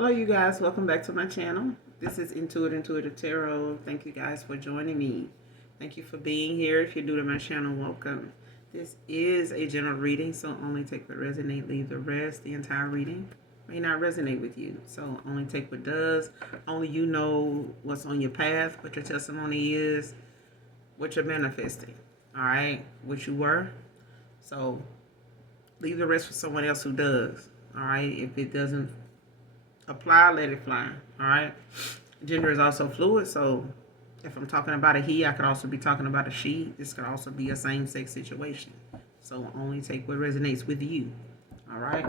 Hello, you guys. Welcome back to my channel. This is Intuitive Tarot. Thank you guys for joining me. Thank you for being here. If you're new to my channel, welcome. This is a general reading, so only take what resonates, leave the rest. The entire reading may not resonate with you, so only take what does. Only you know what's on your path, what your testimony is, what you're manifesting. All right, what you were. So leave the rest for someone else who does. All right, if it doesn't apply, let it fly. All right. Gender is also fluid, so if I'm talking about a he, I could also be talking about a she. This could also be a same-sex situation. So only take what resonates with you. All right.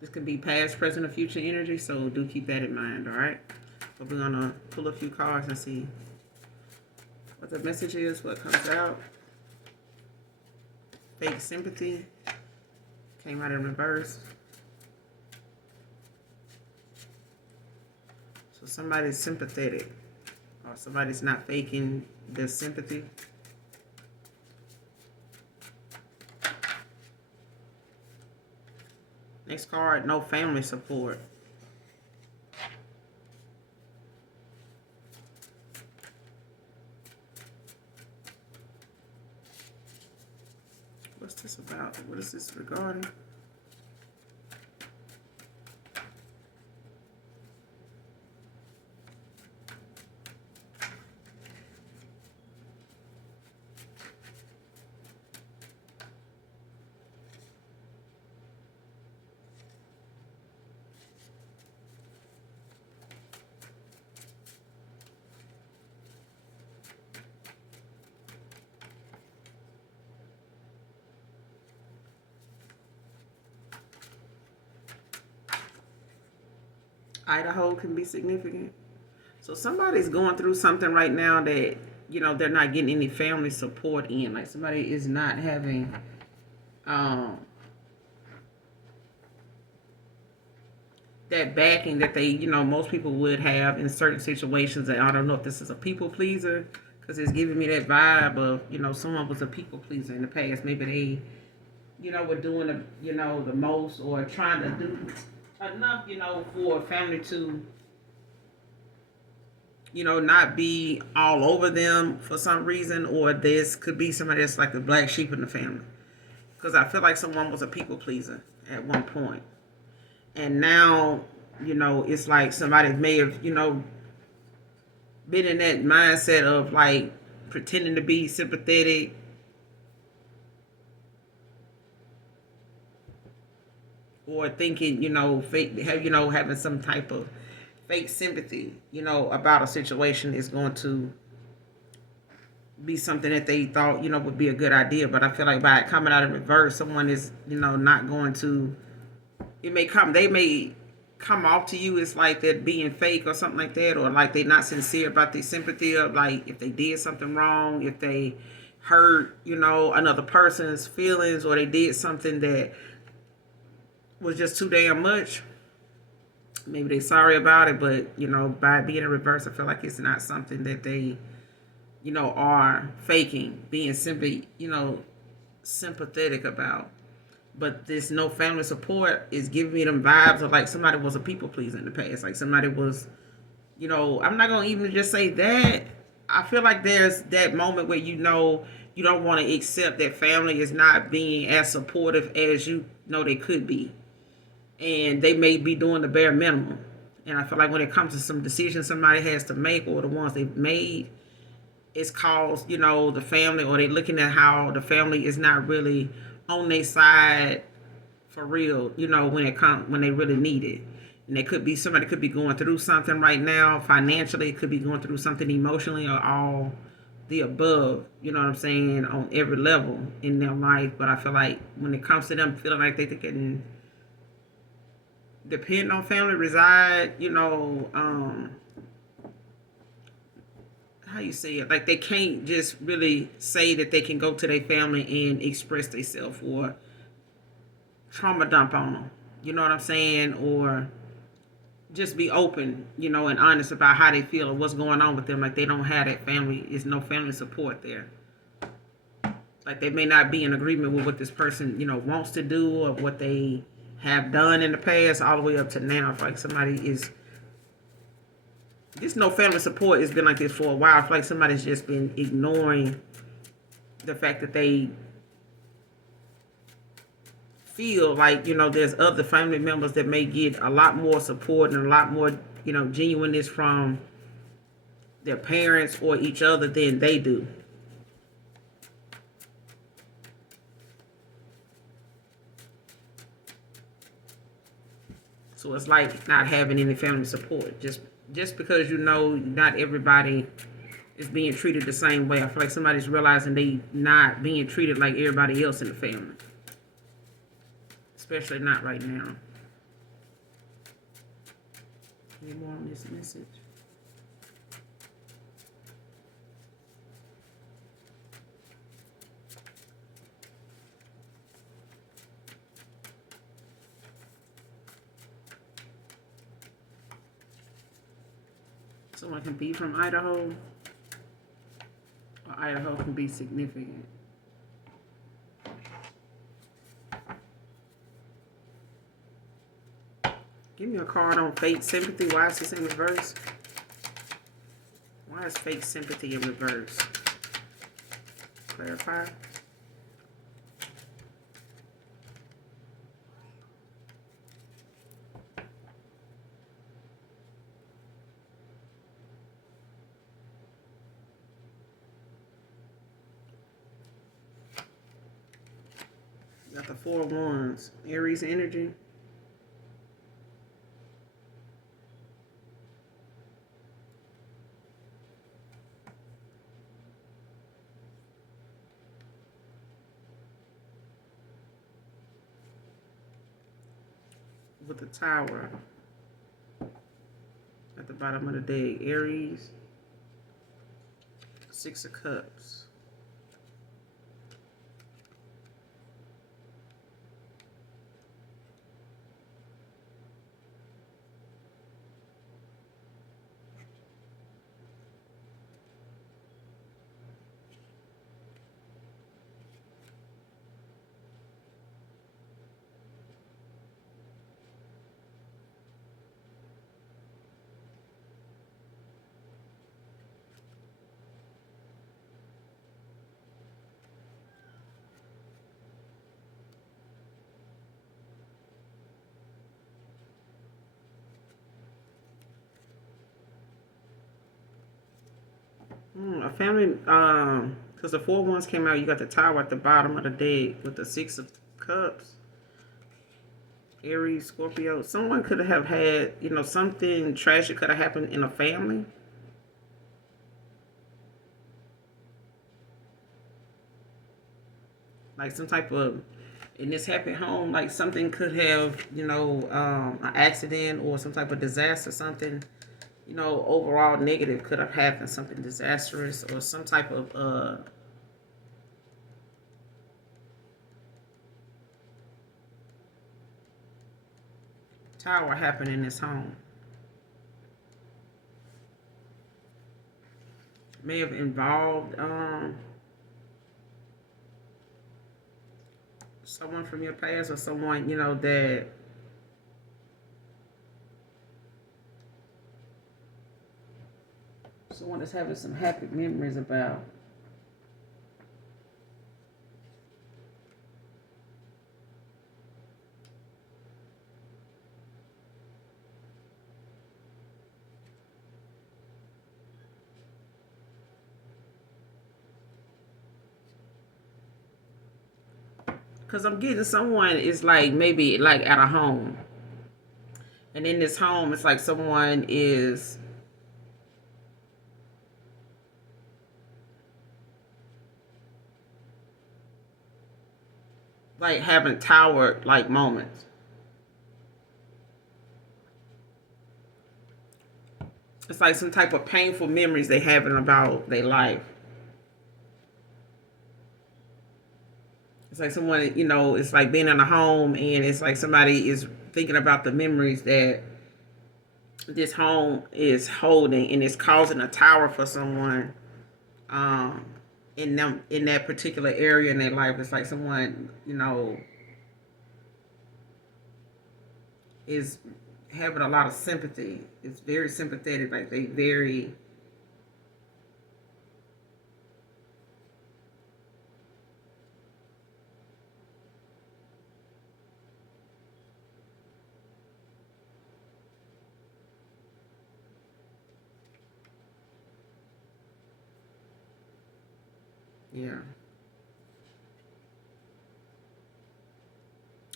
This could be past, present, or future energy, so do keep that in mind. All right. But we're gonna pull a few cards and see what the message is, what comes out. Fake sympathy came out in reverse. So somebody's sympathetic, or somebody's not faking their sympathy. Next card, no family support. What's this about? What is this regarding? Idaho can be significant. So somebody's going through something right now that, you know, they're not getting any family support in. Like somebody is not having that backing that they, you know, most people would have in certain situations. And I don't know if this is a people pleaser, because it's giving me that vibe of, you know, someone was a people pleaser in the past. Maybe they, you know, were doing the, you know, the most, or trying to do enough, you know, for a family to, you know, not be all over them for some reason. Or this could be somebody that's like the black sheep in the family, because I feel like someone was a people pleaser at one point, and now, you know, it's like somebody may have, you know, been in that mindset of like pretending to be sympathetic, or thinking, you know, fake, have, you know, having some type of fake sympathy, you know, about a situation is going to be something that they thought, you know, would be a good idea. But I feel like by it coming out in reverse, someone is, you know, not going to, it may come, they may come off to you as like they're being fake or something like that, or like they're not sincere about their sympathy of like if they did something wrong, if they hurt, you know, another person's feelings, or they did something that was just too damn much. Maybe they're sorry about it, but, you know, by being in reverse, I feel like it's not something that they, you know, are faking, being simply, you know, sympathetic about. But this no family support is giving me them vibes of like somebody was a people pleaser in the past. Like somebody was, you know, I'm not going to even just say that. I feel like there's that moment where, you know, you don't want to accept that family is not being as supportive as you know they could be. And they may be doing the bare minimum. And I feel like when it comes to some decisions somebody has to make, or the ones they've made, it's caused, you know, the family, or they looking at how the family is not really on their side for real, you know, when they really need it. And they could be, somebody could be going through something right now financially, could be going through something emotionally, or all the above, you know what I'm saying, on every level in their life. But I feel like when it comes to them feeling like they can depend on family, reside, you know, how you say it, like they can't just really say that they can go to their family and express themselves, or trauma dump on them, you know what I'm saying, or just be open, you know, and honest about how they feel or what's going on with them. Like they don't have that family, is no family support there. Like they may not be in agreement with what this person, you know, wants to do, or what they have done in the past all the way up to now. If like somebody is just no family support has been like this for a while. I feel like somebody's just been ignoring the fact that they feel like, there's other family members that may get a lot more support and a lot more, genuineness from their parents or each other than they do. So it's like not having any family support. Just because not everybody is being treated the same way. I feel like somebody's realizing they not being treated like everybody else in the family. Especially not right now. Any more on this message? Someone can be from Idaho, or Idaho can be significant. Give me a card on fake sympathy. Why is this in reverse? Why is fake sympathy in reverse? Clarify. Got the 4 of Wands. Aries energy. With the Tower at the bottom of the deck. Aries. 6 of Cups. A family, because the 4 Wands came out, you got the Tower at the bottom of the deck with the 6 of Cups. Aries, Scorpio. Someone could have had, something tragic could have happened in a family. Like some type of, in this happy home, like something could have, an accident or some type of disaster, something, overall negative could have happened, something disastrous or some type of, Tower happened in this home. May have involved, someone from your past or someone, that someone that's having some happy memories about. Because I'm getting someone is like maybe like at a home. And in this home, it's like someone is like having tower like moments. It's like some type of painful memories they having about their life. It's like someone, it's like being in a home and it's like somebody is thinking about the memories that this home is holding and it's causing a tower for someone um in that particular area in their life. It's like someone, is having a lot of sympathy. It's very sympathetic. Like they very, yeah.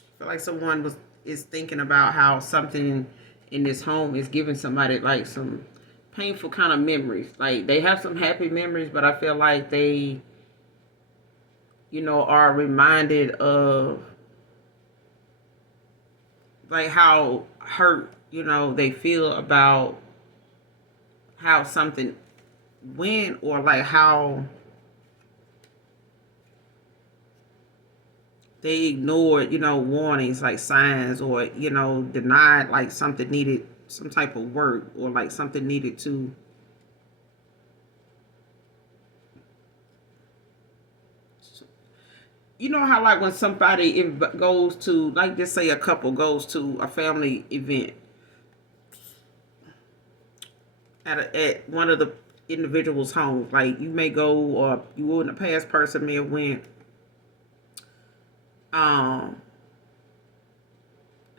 I feel like someone was is thinking about how something in this home is giving somebody like some painful kind of memories. Like they have some happy memories, but I feel like they, are reminded of like how hurt, they feel about how something went, or like how they ignored, warnings, like signs, or, denied like something needed some type of work, or like something needed to, how like when somebody goes to, like, just say a couple goes to a family event at one of the individual's homes. Like you may go, or you would in the past person may have went um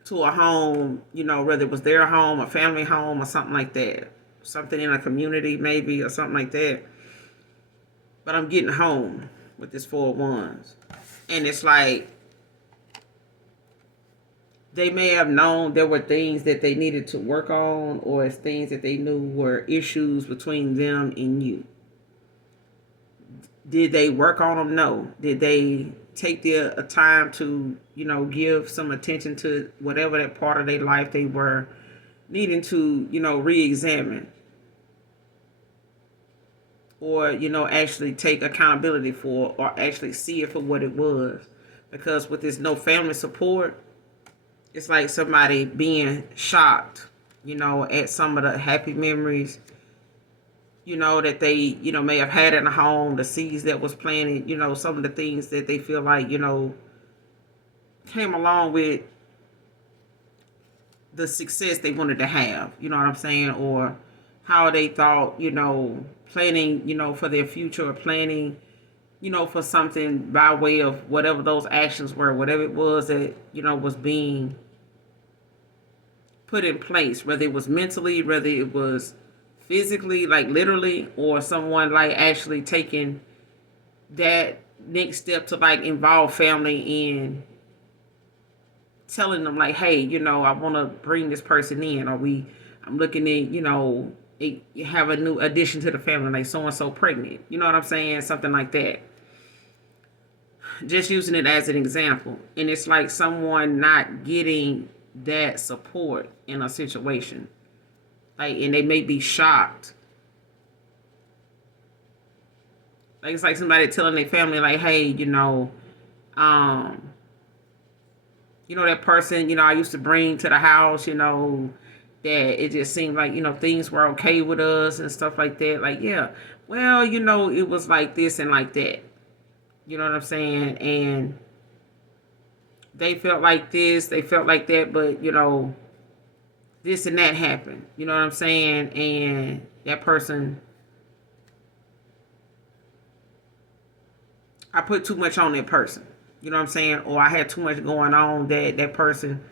to a home, whether it was their home, a family home, or something like that, something in a community maybe, or something like that. But I'm getting home with this Four of Wands, and it's like they may have known there were things that they needed to work on, or it's things that they knew were issues between them and you. Did they work on them? No. Did they take the time to, give some attention to whatever that part of their life they were needing to, re-examine, or, actually take accountability for, or actually see it for what it was? Because with this no family support, it's like somebody being shocked, at some of the happy memories, that they, may have had in the home, the seeds that was planted, some of the things that they feel like, came along with the success they wanted to have, you know what I'm saying? Or how they thought, planning, for their future, or planning, for something by way of whatever those actions were, whatever it was that, was being put in place, whether it was mentally, whether it was physically, like literally, or someone like actually taking that next step to like involve family in telling them like, hey, I want to bring this person in, or I'm looking at, have a new addition to the family, like so and so pregnant, you know what I'm saying, something like that. Just using it as an example. And it's like someone not getting that support in a situation, like, and they may be shocked. Like it's like somebody telling their family like, hey, um that person, I used to bring to the house, that it just seemed like, things were okay with us and stuff like that. Like, yeah, well, it was like this and like that. You know what I'm saying? And they felt like this, they felt like that, but, this and that happened. You know what I'm saying? And that person, I put too much on that person. You know what I'm saying? Or I had too much going on that that person,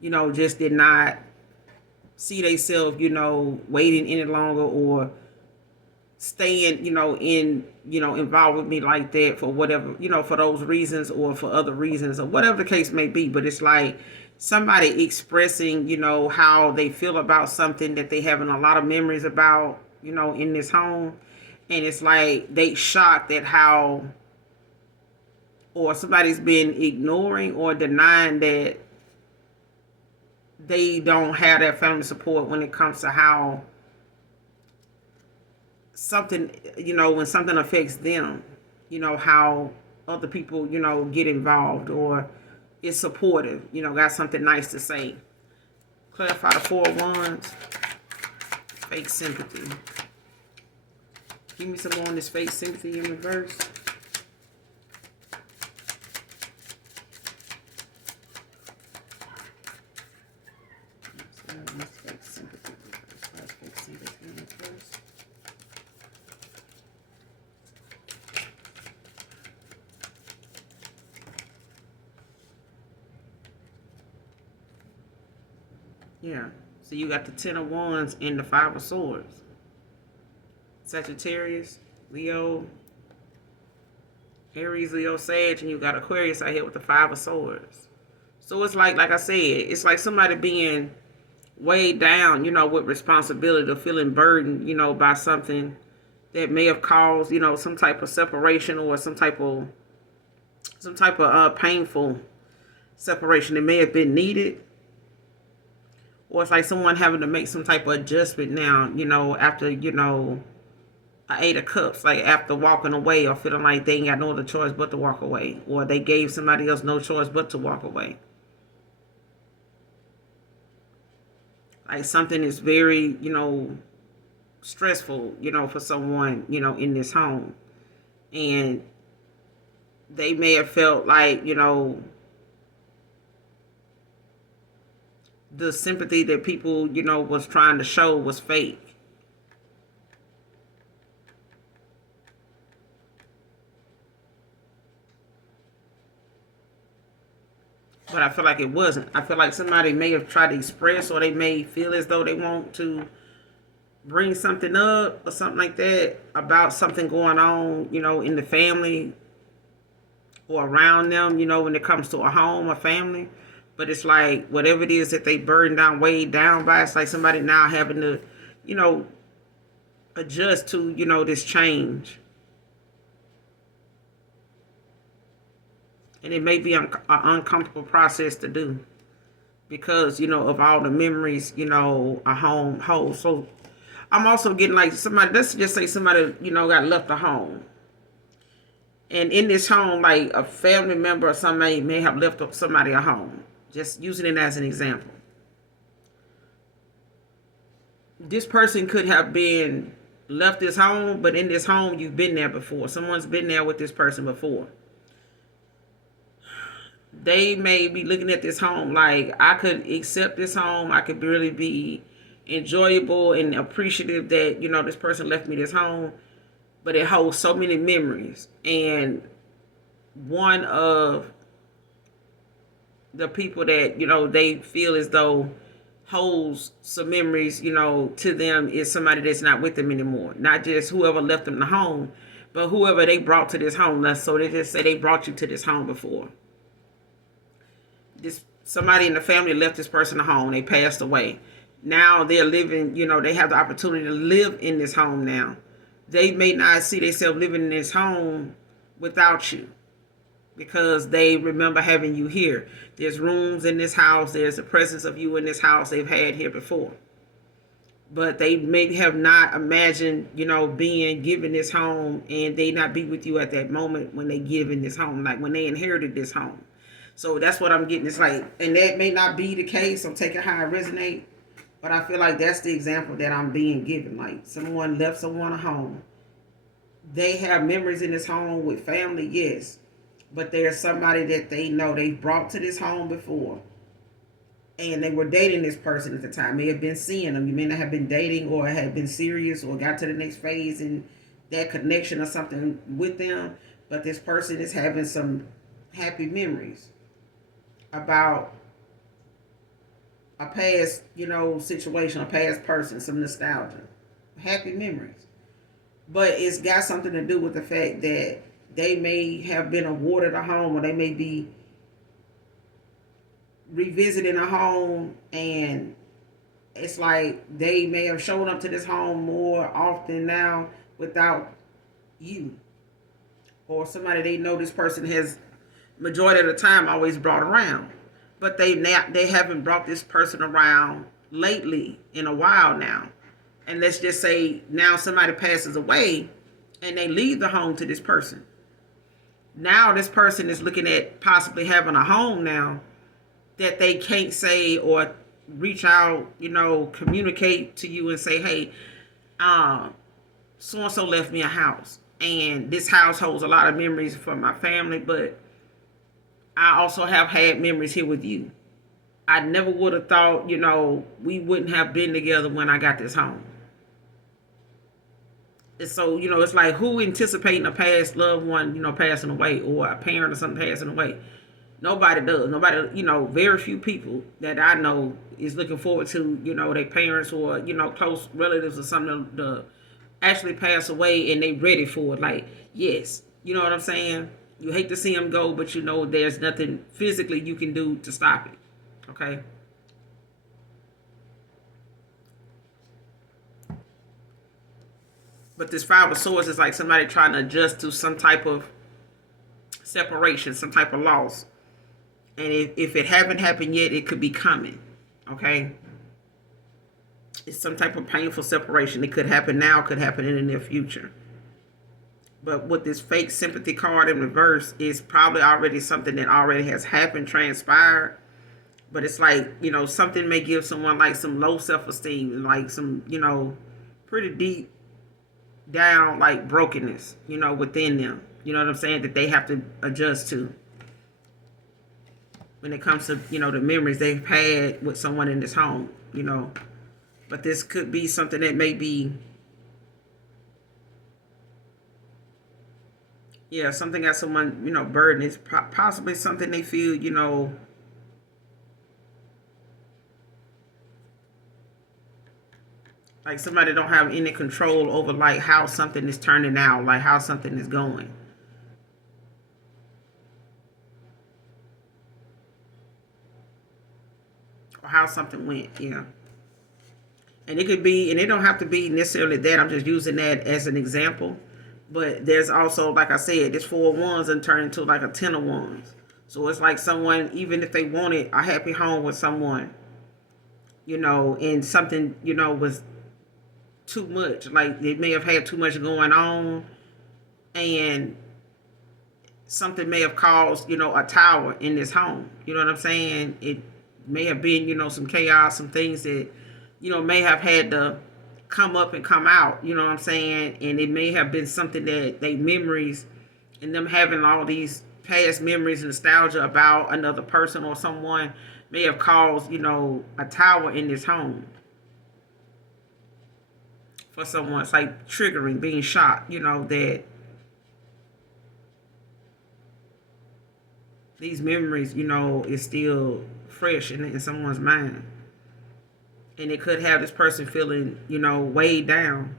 just did not see themselves, waiting any longer, or staying, involved with me like that for whatever, for those reasons, or for other reasons, or whatever the case may be. But it's like somebody expressing, how they feel about something that they having a lot of memories about, in this home. And it's like they shocked at how, or somebody's been ignoring or denying that they don't have that family support when it comes to how something, when something affects them, how other people, get involved, or is supportive, got something nice to say. Clarify the Four of Wands. Fake sympathy. Give me some more on this fake sympathy in reverse. Yeah. So you got the Ten of Wands and the Five of Swords. Sagittarius, Leo, Aries, Leo, Sag, and you got Aquarius out here with the Five of Swords. So it's like I said, it's like somebody being weighed down, with responsibility or feeling burdened, by something that may have caused, some type of separation or some type of painful separation that may have been needed. Or it's like someone having to make some type of adjustment now, after, a Eight of Cups, like after walking away or feeling like they ain't got no other choice but to walk away. Or they gave somebody else no choice but to walk away. Like something is very, stressful, for someone, in this home. And they may have felt like, the sympathy that people, was trying to show was fake. But I feel like it wasn't. I feel like somebody may have tried to express, or they may feel as though they want to bring something up or something like that about something going on, in the family or around them, when it comes to a home or family. But it's like whatever it is that they burden down, weighed down by, it's like somebody now having to, you know, adjust to, this change. And it may be an uncomfortable process to do because, of all the memories, a home holds. So I'm also getting like somebody, let's just say somebody, got left a home. And in this home, like a family member or somebody may have left somebody a home. Just using it as an example. This person could have been left this home, but in this home, you've been there before. Someone's been there with this person before. They may be looking at this home like, I could accept this home. I could really be enjoyable and appreciative that, this person left me this home. But it holds so many memories. And one of the people that, they feel as though holds some memories, to them is somebody that's not with them anymore. Not just whoever left them the home, but whoever they brought to this home. So they just say they brought you to this home before. Somebody in the family left this person a home. They passed away. Now they're living, they have the opportunity to live in this home now. They may not see themselves living in this home without you because they remember having you here. There's rooms in this house. There's a presence of you in this house they've had here before. But they may have not imagined, being given this home and they not be with you at that moment when they give in this home, like when they inherited this home. So that's what I'm getting. It's like, and that may not be the case. I'm taking how I resonate. But I feel like that's the example that I'm being given. Like someone left someone a home. They have memories in this home with family, yes. But there's somebody that they know they brought to this home before. And they were dating this person at the time. May have been seeing them. You may not have been dating or had been serious or got to the next phase in that connection or something with them. But this person is having some happy memories about a past, situation, a past person, some nostalgia, happy memories. But it's got something to do with the fact that they may have been awarded a home or they may be revisiting a home and it's like they may have shown up to this home more often now without you. Or somebody they know this person has majority of the time always brought around. But they haven't brought this person around lately in a while now. And let's just say now somebody passes away and they leave the home to this person. Now this person is looking at possibly having a home now that they can't say or reach out, communicate to you and say, hey, so-and-so left me a house. And this house holds a lot of memories for my family, but I also have had memories here with you. I never would have thought, we wouldn't have been together when I got this home. And so, it's like who anticipating a past loved one, passing away or a parent or something passing away. Nobody does. Nobody, very few people that I know is looking forward to, their parents or, close relatives or something to actually pass away and they ready for it. Like, yes, you know what I'm saying? You hate to see them go, but there's nothing physically you can do to stop it. Okay? But this Five of Swords is like somebody trying to adjust to some type of separation, some type of loss. And if it haven't happened yet, it could be coming. Okay? It's some type of painful separation. It could happen now, could happen in the near future. But with this fake sympathy card in reverse, is probably already something that already has happened, transpired. But it's like, something may give someone like some low self-esteem, like some, pretty deep down, like brokenness, within them. You know what I'm saying? That they have to adjust to when it comes to, the memories they've had with someone in this home. But this could be something that may be, yeah, something that someone, burden is possibly something they feel, like somebody don't have any control over like how something is turning out, like how something is going. Or how something went, yeah. And it could be, and it don't have to be necessarily that. I'm just using that as an example. But there's also, like I said, this 4 of Wands and turn into like a 10 of Wands. So it's like someone, even if they wanted a happy home with someone, and something, was too much. Like they may have had too much going on, and something may have caused, a tower in this home. You know what I'm saying? It may have been, some chaos, some things that, may have had to come up and come out. You know what I'm saying? And it may have been something that they memories and them having all these past memories and nostalgia about another person or someone may have caused, a tower in this home for someone. It's like triggering, being shocked, that these memories, is still fresh in someone's mind. And it could have this person feeling, weighed down.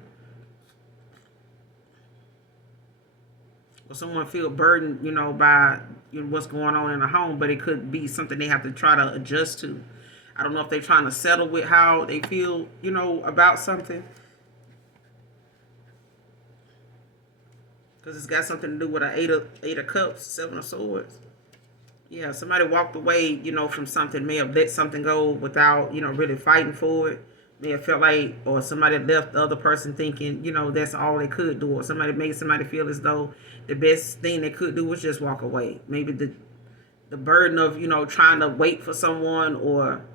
Or someone feel burdened, by what's going on in the home, but it could be something they have to try to adjust to. I don't know if they're trying to settle with how they feel, about something. Because it's got something to do with an eight of cups, 7 of Swords. Yeah, somebody walked away, from something, may have let something go without, really fighting for it. May have felt like, or somebody left the other person thinking, that's all they could do. Or somebody made somebody feel as though the best thing they could do was just walk away. Maybe the burden of, trying to wait for someone or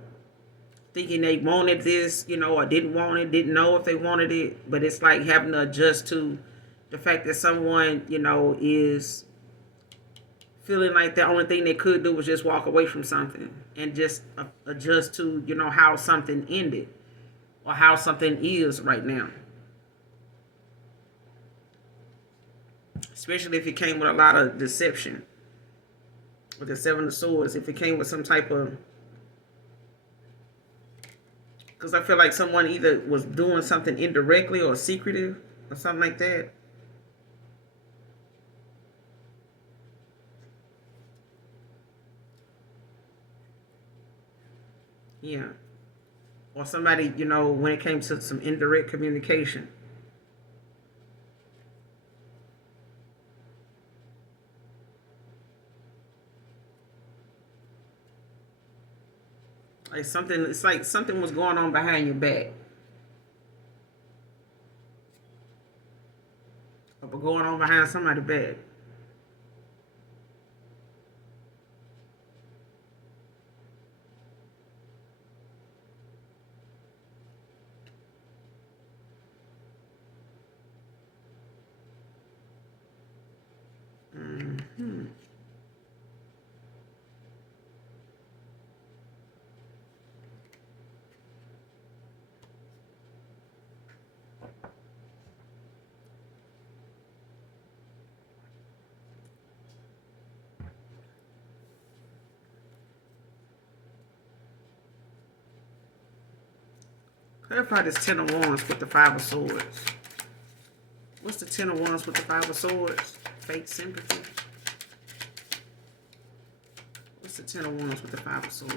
thinking they wanted this, or didn't want it, didn't know if they wanted it. But it's like having to adjust to the fact that someone, is feeling like the only thing they could do was just walk away from something and just adjust to, how something ended or how something is right now. Especially if it came with a lot of deception. With the 7 of Swords, if it came with some type of... Because I feel like someone either was doing something indirectly or secretive or something like that. Yeah. Or somebody, when it came to some indirect communication. Like something, it's like something was going on behind your back. Or going on behind somebody's back. Mm-hmm. Clarify this Ten of Wands with the Five of Swords. What's the Ten of Wands with the Five of Swords? Fake sympathy. What's the Ten of Wands with the Five of Swords?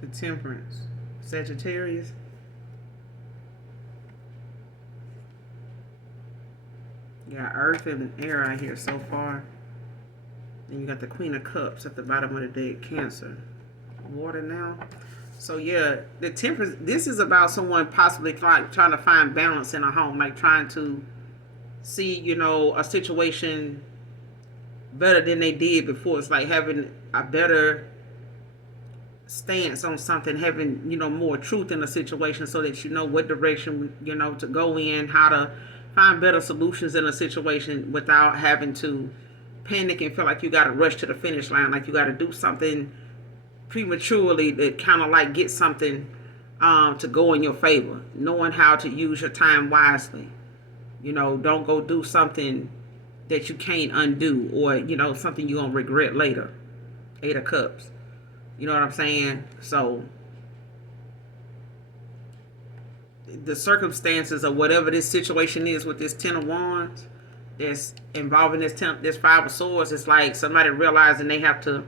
The Temperance. Sagittarius. You got Earth and Air out here so far. Then you got the Queen of Cups at the bottom of the deck, Cancer. Water now. So yeah, the Temperance, this is about someone possibly trying to find balance in a home, like trying to see, you know, a situation better than they did before. It's like having a better stance on something, having, you know, more truth in a situation so that you know what direction, you know, to go in, how to find better solutions in a situation without having to panic and feel like you got to rush to the finish line, like you got to do something prematurely to kind of like get something to go in your favor. Knowing how to use your time wisely. You know, don't go do something that you can't undo, or, you know, something you're going to regret later. Eight of Cups. You know what I'm saying? So the circumstances of whatever this situation is with this Ten of Wands that's involving this Five of Swords, it's like somebody realizing they have to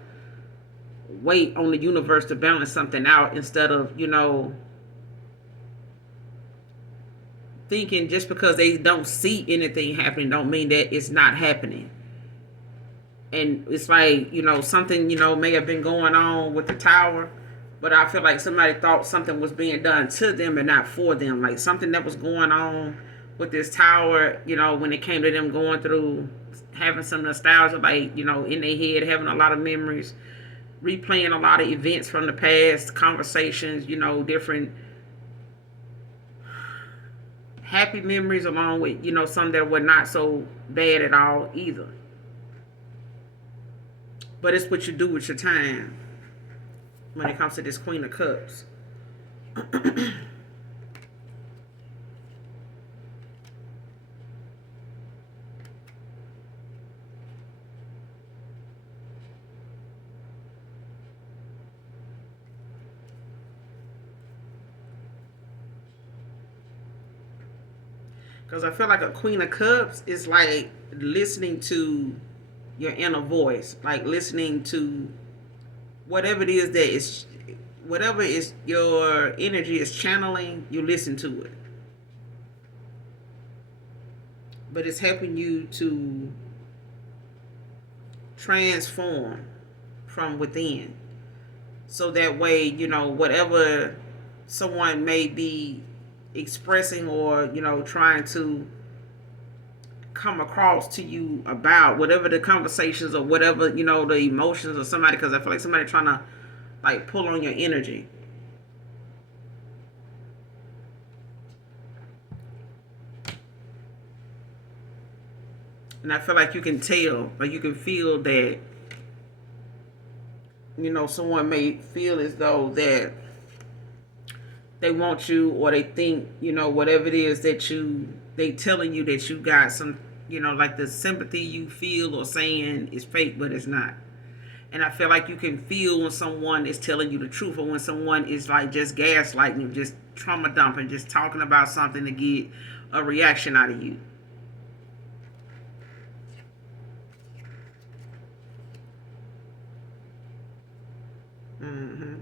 wait on the universe to balance something out, instead of, you know, thinking just because they don't see anything happening don't mean that it's not happening. And it's like, you know, something, you know, may have been going on with the Tower, but I feel like somebody thought something was being done to them and not for them. Like something that was going on with this Tower, you know, when it came to them going through, having some nostalgia, like, you know, in their head, having a lot of memories, replaying a lot of events from the past, conversations, you know, different happy memories, along with, you know, some that were not so bad at all either. But it's what you do with your time when it comes to this Queen of Cups. Because I feel like a Queen of Cups is like listening to your inner voice, like listening to whatever it is that is, whatever is your energy is channeling, you listen to it. But it's helping you to transform from within. So that way, you know, whatever someone may be expressing, or, you know, trying to come across to you about, whatever the conversations or whatever, you know, the emotions of somebody, because I feel like somebody trying to like pull on your energy. And I feel like you can tell, like you can feel that, you know, someone may feel as though that they want you, or they think, you know, whatever it is that they telling you that you got some, you know, like the sympathy you feel or saying is fake, but it's not. And I feel like you can feel when someone is telling you the truth, or when someone is like just gaslighting you, just trauma dumping, just talking about something to get a reaction out of you. Mm-hmm.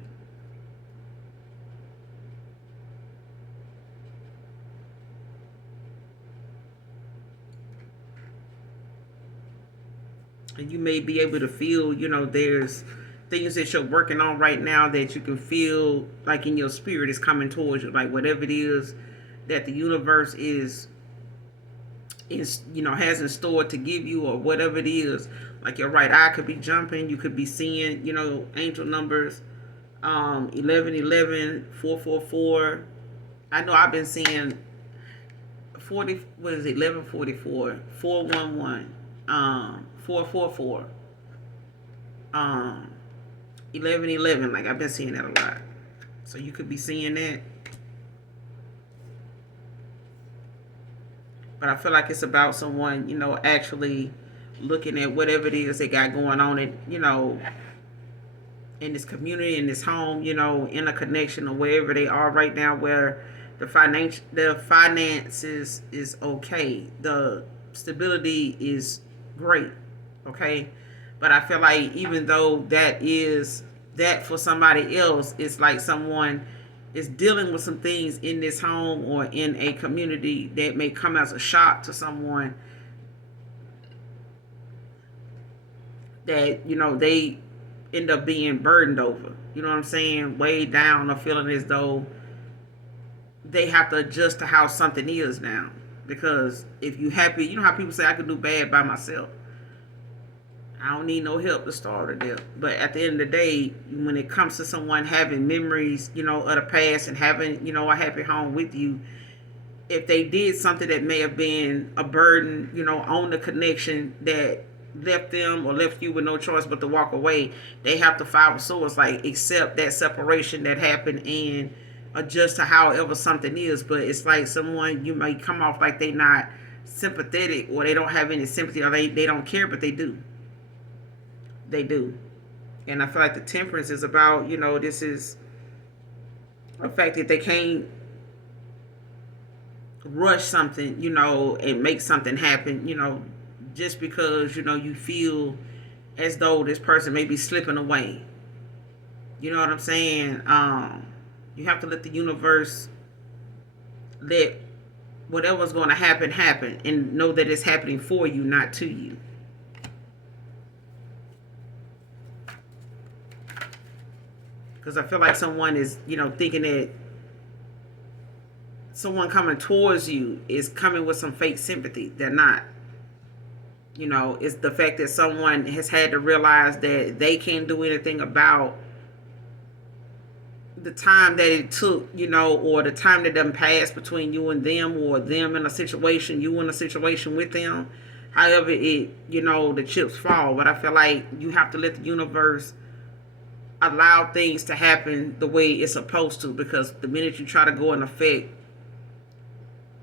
And you may be able to feel, you know, there's things that you're working on right now that you can feel like in your spirit is coming towards you, like whatever it is that the universe is, you know, has in store to give you, or whatever it is. Like your right eye could be jumping, you could be seeing, you know, angel numbers, 1111, 444. I know I've been seeing 40, what is it, 1144, 411, 444, 1111. Like I've been seeing that a lot. So you could be seeing that. But I feel like it's about someone, actually looking at whatever it is they got going on, and in this community, in this home, in a connection or wherever they are right now, where the finances is okay, the stability is great, okay. But I feel like even though that for somebody else, it's like someone is dealing with some things in this home or in a community that may come as a shock to someone, that they end up being burdened over. You know what I'm saying? Weighed down, or feeling as though they have to adjust to how something is now. Because if you happy, you know how people say, I can do bad by myself. I don't need no help to start a deal. But at the end of the day, when it comes to someone having memories, of the past, and having, a happy home with you, if they did something that may have been a burden, on the connection, that left them or left you with no choice but to walk away, they have to file a swords, like accept that separation that happened and adjust to however something is. But it's like someone, you may come off like they not sympathetic, or they don't have any sympathy, or they don't care, but they do. They do. And I feel like the temperance is about, this is a fact that they can't rush something, and make something happen, just because, you feel as though this person may be slipping away. You know what I'm saying? You have to let the universe, let whatever's going to happen, and know that it's happening for you, not to you. Because I feel like someone is, thinking that someone coming towards you is coming with some fake sympathy. They're not. It's the fact that someone has had to realize that they can't do anything about the time that it took, or the time that done passed between you and them, or them in a situation, you in a situation with them. However the chips fall. But I feel like you have to let the universe allow things to happen the way it's supposed to, because the minute you try to go and affect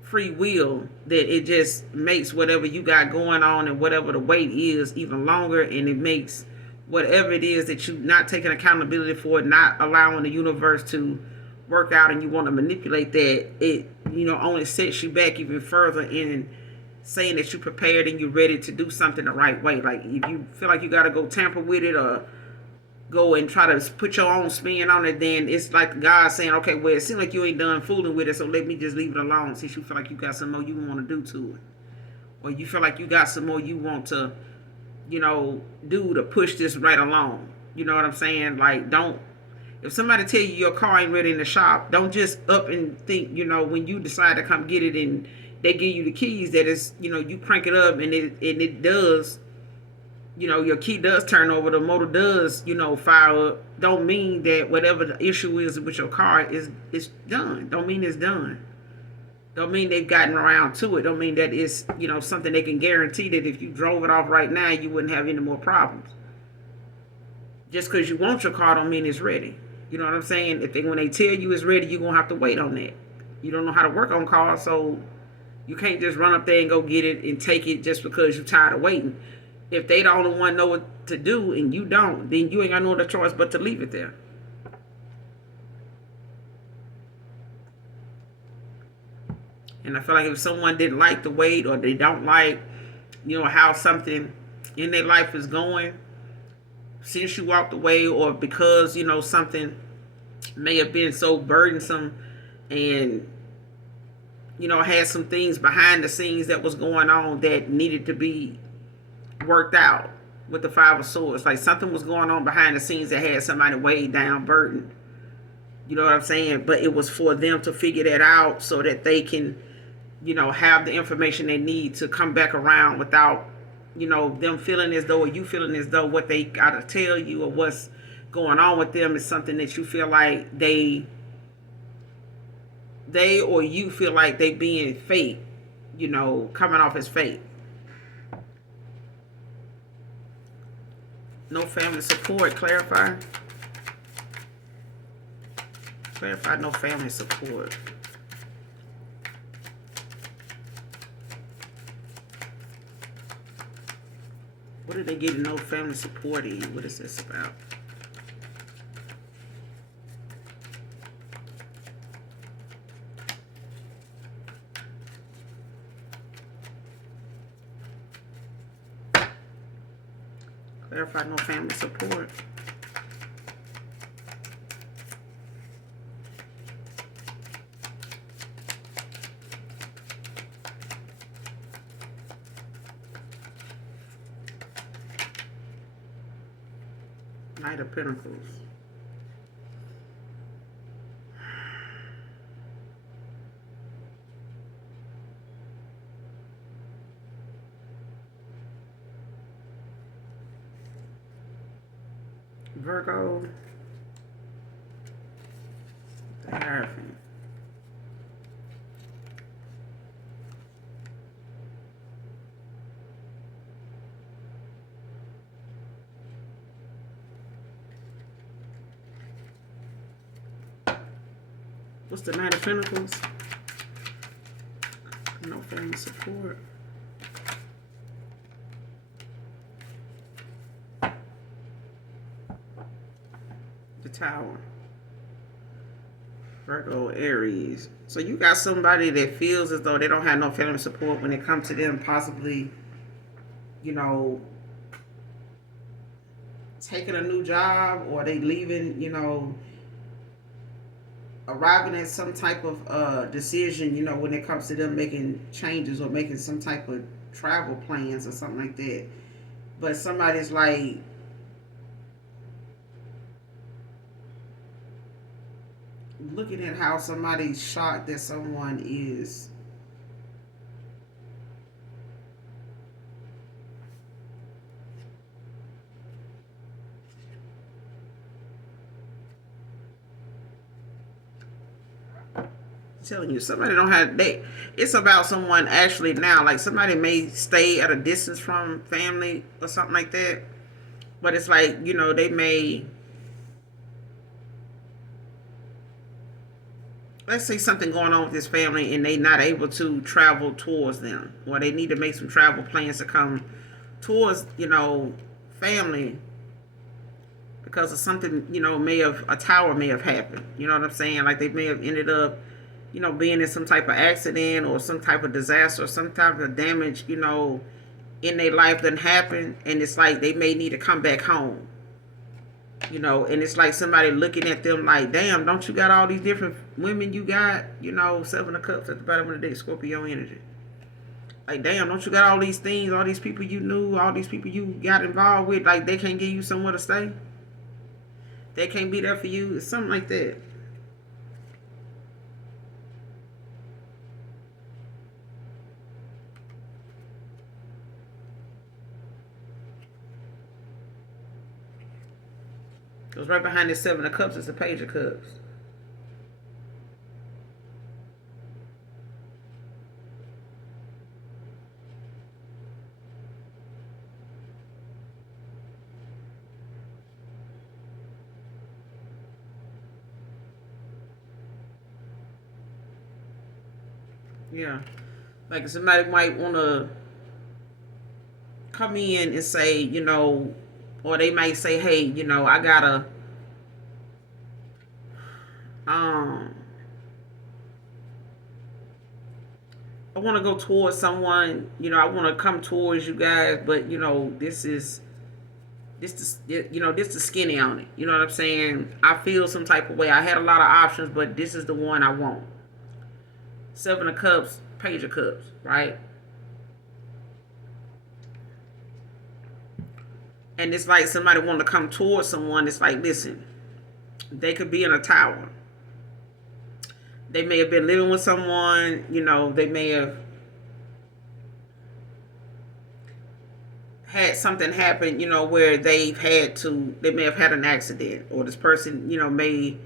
free will, that it just makes whatever you got going on and whatever the wait is even longer, and it makes whatever it is that you not taking accountability for, not allowing the universe to work out, and you want to manipulate that, it only sets you back even further in saying that you're prepared and you're ready to do something the right way. Like if you feel like you got to go tamper with it, or go and try to put your own spin on it, then it's like God saying, okay, well, it seems like you ain't done fooling with it, so let me just leave it alone, since you feel like you got some more you want to do to it. Or you feel like you got some more you want to, do to push this right along. You know what I'm saying? Like, don't, if somebody tell you your car ain't ready in the shop, don't just up and think, when you decide to come get it and they give you the keys, that it's, you crank it up and it does, your key does turn over, the motor does, fire up, don't mean that whatever the issue is with your car is done. Don't mean it's done. Don't mean they've gotten around to it. Don't mean that it's, something they can guarantee that if you drove it off right now, you wouldn't have any more problems. Just because you want your car don't mean it's ready. You know what I'm saying? When they tell you it's ready, you're going to have to wait on that. You don't know how to work on cars, so you can't just run up there and go get it and take it just because you're tired of waiting. If they the only one know what to do and you don't, then you ain't got no other choice but to leave it there. And I feel like if someone didn't like the wait, or they don't like, how something in their life is going, since you walked away, or because, something may have been so burdensome, and, had some things behind the scenes that was going on that needed to be worked out with the Five of Swords. Like something was going on behind the scenes that had somebody weighed down, burdened. You know what I'm saying? But it was for them to figure that out so that they can, have the information they need to come back around without, them feeling as though, or you feeling as though what they got to tell you or what's going on with them is something that you feel like they or you feel like they being fake, coming off as fake. No family support. Clarify. Clarify no family support. What are they getting no family support in? What is this about? Clarify no family support. Knight of Pentacles. Virgo. The Hierophant. What's the Knight of Pentacles? No family support. The Tower. Virgo, Aries. So you got somebody that feels as though they don't have no family support when it comes to them possibly, you know, taking a new job, or they leaving, you know, arriving at some type of decision, you know, when it comes to them making changes or making some type of travel plans or something like that. But somebody's like, looking at how somebody's shocked that someone is telling you somebody don't have they it's about someone actually now, like somebody may stay at a distance from family or something like that, but it's like, you know, they may, let's say something going on with this family and they not able to travel towards them, or they need to make some travel plans to come towards, you know, family, because of something, you know, may have, a tower may have happened, you know what I'm saying, like they may have ended up, you know, being in some type of accident or some type of disaster or some type of damage, you know, in their life that happened, and it's like they may need to come back home, you know, and it's like somebody looking at them like, damn, don't you got all these different women you got, you know, 7 of Cups at the bottom of the deck, Scorpio energy. Like, damn, don't you got all these things, all these people you knew, all these people you got involved with, like they can't give you somewhere to stay? They can't be there for you? It's something like that. Because right behind this 7 of Cups is the Page of Cups. Yeah. Like somebody might want to come in and say, you know, or they might say, hey, you know, I gotta, um, I want to go towards someone, you know, I want to come towards you guys, but you know, you know, this the skinny on it. You know what I'm saying? I feel some type of way. I had a lot of options, but this is the one I want. 7 of Cups, Page of Cups, right? And it's like somebody want to come towards someone. It's like, listen, they could be in a tower. They may have been living with someone, you know, they may have had something happen, you know, where they may have had an accident, or this person, you know, may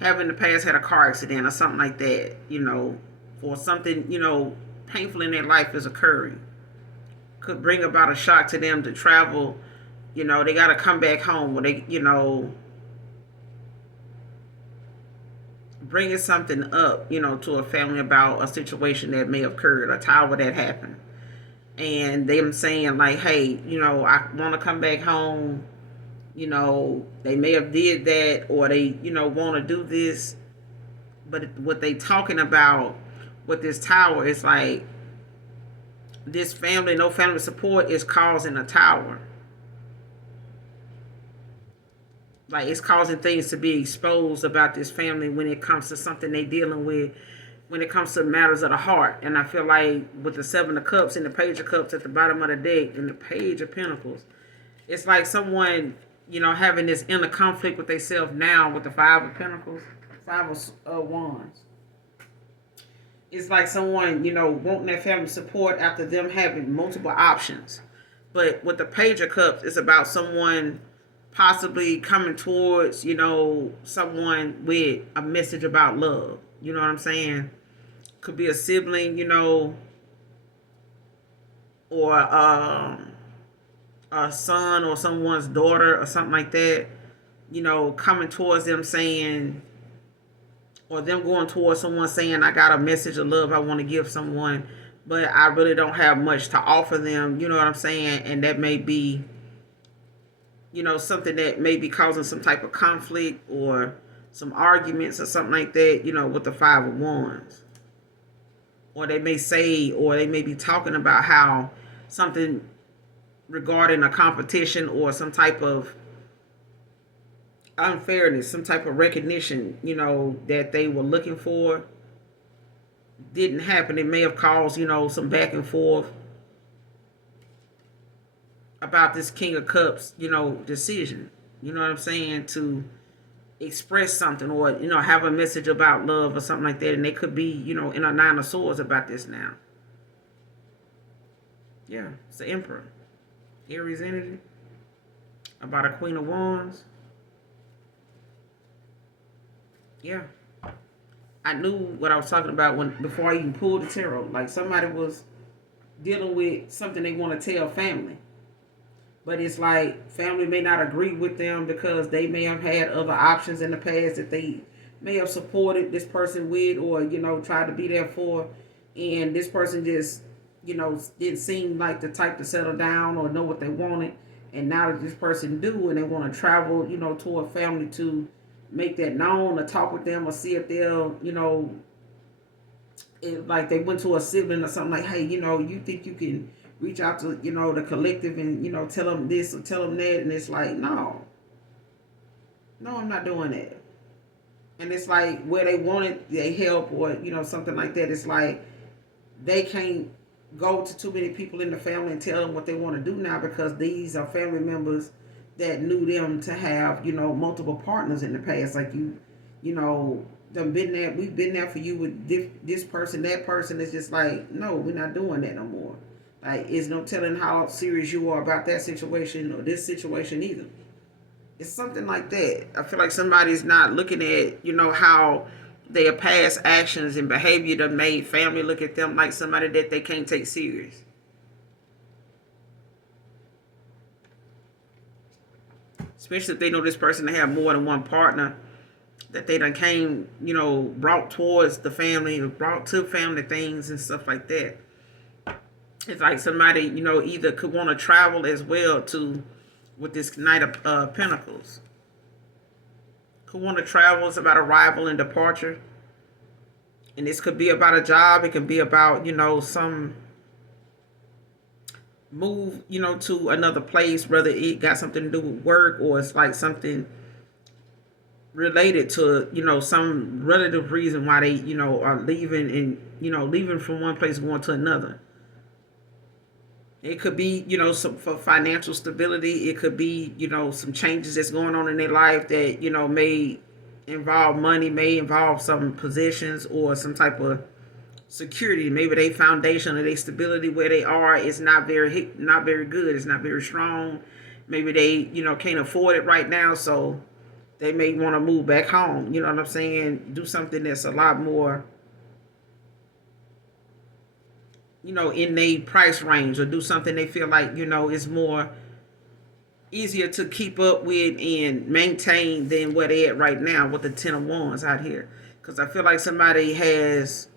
have in the past had a car accident or something like that, you know, or something, you know, painful in their life is occurring. Could bring about a shock to them to travel, you know, they got to come back home, or they, you know, bringing something up, you know, to a family about a situation that may have occurred, a tower that happened. and them saying like, hey, I want to come back home. They may have did that, or they, want to do this, but what they talking about with this tower is like this family, no family support is causing a tower. Like it's causing things to be exposed about this family when it comes to something they dealing with, when it comes to matters of the heart. And I feel like with the Seven of Cups and the Page of Cups at the bottom of the deck and the Page of Pentacles, it's like someone, having this inner conflict with themselves now with the Five of Pentacles, Five of Wands. It's like someone, wanting that family support after them having multiple options. But with the Page of Cups, it's about someone possibly coming towards, someone with a message about love. You know what I'm saying? Could be a sibling, or a son or someone's daughter or something like that, coming towards them saying, or them going towards someone saying, I got a message of love I want to give someone, but I really don't have much to offer them. You know what I'm saying? And that may be, something that may be causing some type of conflict or some arguments or something like that, with the Five of Wands. Or they may say, or they may be talking about how something regarding a competition or some type of unfairness, some type of recognition, that they were looking for didn't happen. It may have caused, some back and forth about this King of Cups, decision. You know what I'm saying? To express something or, have a message about love or something like that. And they could be, in a Nine of Swords about this now. Yeah, it's the Emperor. Aries energy. About a Queen of Wands. Yeah. I knew what I was talking about before I even pulled the tarot. Like somebody was dealing with something they want to tell family. But it's like family may not agree with them because they may have had other options in the past that they may have supported this person with, or, tried to be there for. And this person just, didn't seem like the type to settle down or know what they wanted. And now that this person do, and they want to travel, to a family to make that known or talk with them or see if they'll, like they went to a sibling or something like, hey, you think you can reach out to, the collective and, tell them this or tell them that. And it's like, no, I'm not doing that. And it's like where they wanted their help or, something like that. It's like they can't go to too many people in the family and tell them what they want to do now, because these are family members that knew them to have, multiple partners in the past. Like them been there, we've been there for you with this person, that person. It's just like, no, we're not doing that no more. Like, it's no telling how serious you are about that situation or this situation either. It's something like that. I feel like somebody's not looking at, how their past actions and behavior that made family look at them like somebody that they can't take serious. Especially if they know this person to have more than one partner that they done came, brought towards the family, or brought to family things and stuff like that. It's like somebody, either could want to travel as well too with this Knight of Pentacles. Could want to travel. It's about arrival and departure. And this could be about a job. It could be about, some move, to another place, whether it got something to do with work or it's like something related to, some relative reason why they, are leaving and, leaving from one place going to another. It could be, some for financial stability. It could be, some changes that's going on in their life that, may involve money, may involve some positions or some type of security. Maybe their foundation or their stability where they are is not very good. It's not very strong. Maybe they, can't afford it right now, so they may want to move back home. You know what I'm saying? Do something that's a lot more, in their price range, or do something they feel like, is more easier to keep up with and maintain than where they at right now with the Ten of Wands out here. Because I feel like somebody has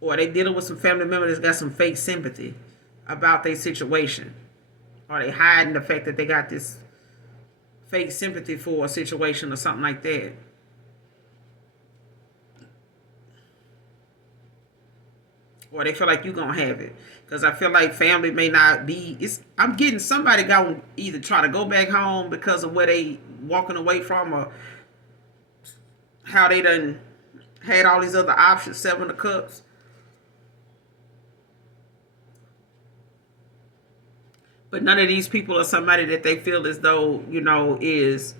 or they dealing with some family member that's got some fake sympathy about their situation, or they hiding the fact that they got this fake sympathy for a situation or something like that. Or they feel like you gonna have it. Because I feel like family may not be. I'm getting somebody gonna either try to go back home because of where they walking away from, or how they done had all these other options, 7 of Cups. But none of these people are somebody that they feel as though, is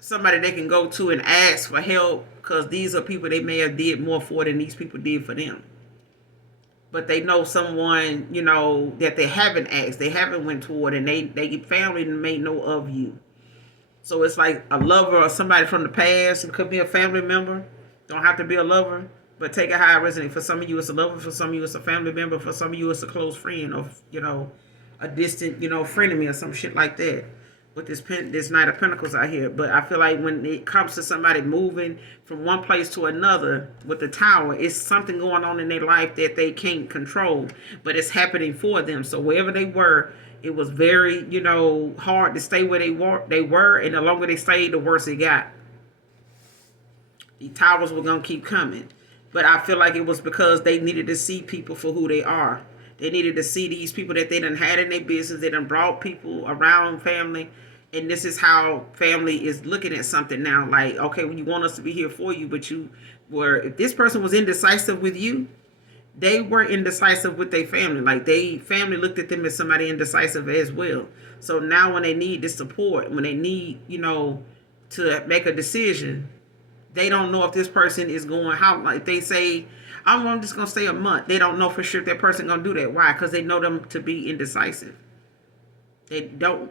somebody they can go to and ask for help, because these are people they may have did more for than these people did for them. But they know someone, that they haven't asked, they haven't went toward, and they family may know of you. So it's like a lover or somebody from the past. It could be a family member. Don't have to be a lover, but take it how it resonates. For some of you, it's a lover. For some of you, it's a family member. For some of you, it's a close friend, or a distant, frenemy or some shit like that. With this Knight of Pentacles out here. But I feel like when it comes to somebody moving from one place to another with the Tower, it's something going on in their life that they can't control, but it's happening for them. So wherever they were, it was very, hard to stay where they were, and the longer they stayed, the worse it got. The towers were gonna keep coming. But I feel like it was because they needed to see people for who they are. They needed to see these people that they done had in their business. They done brought people around family. And this is how family is looking at something now. Like, okay, well, you want us to be here for you, but if this person was indecisive with you, they were indecisive with their family. Like, they family looked at them as somebody indecisive as well. So now when they need the support, when they need, to make a decision, they don't know if this person is going, how, like they say, I'm just going to stay a month. They don't know for sure if that person going to do that. Why? Because they know them to be indecisive. They don't,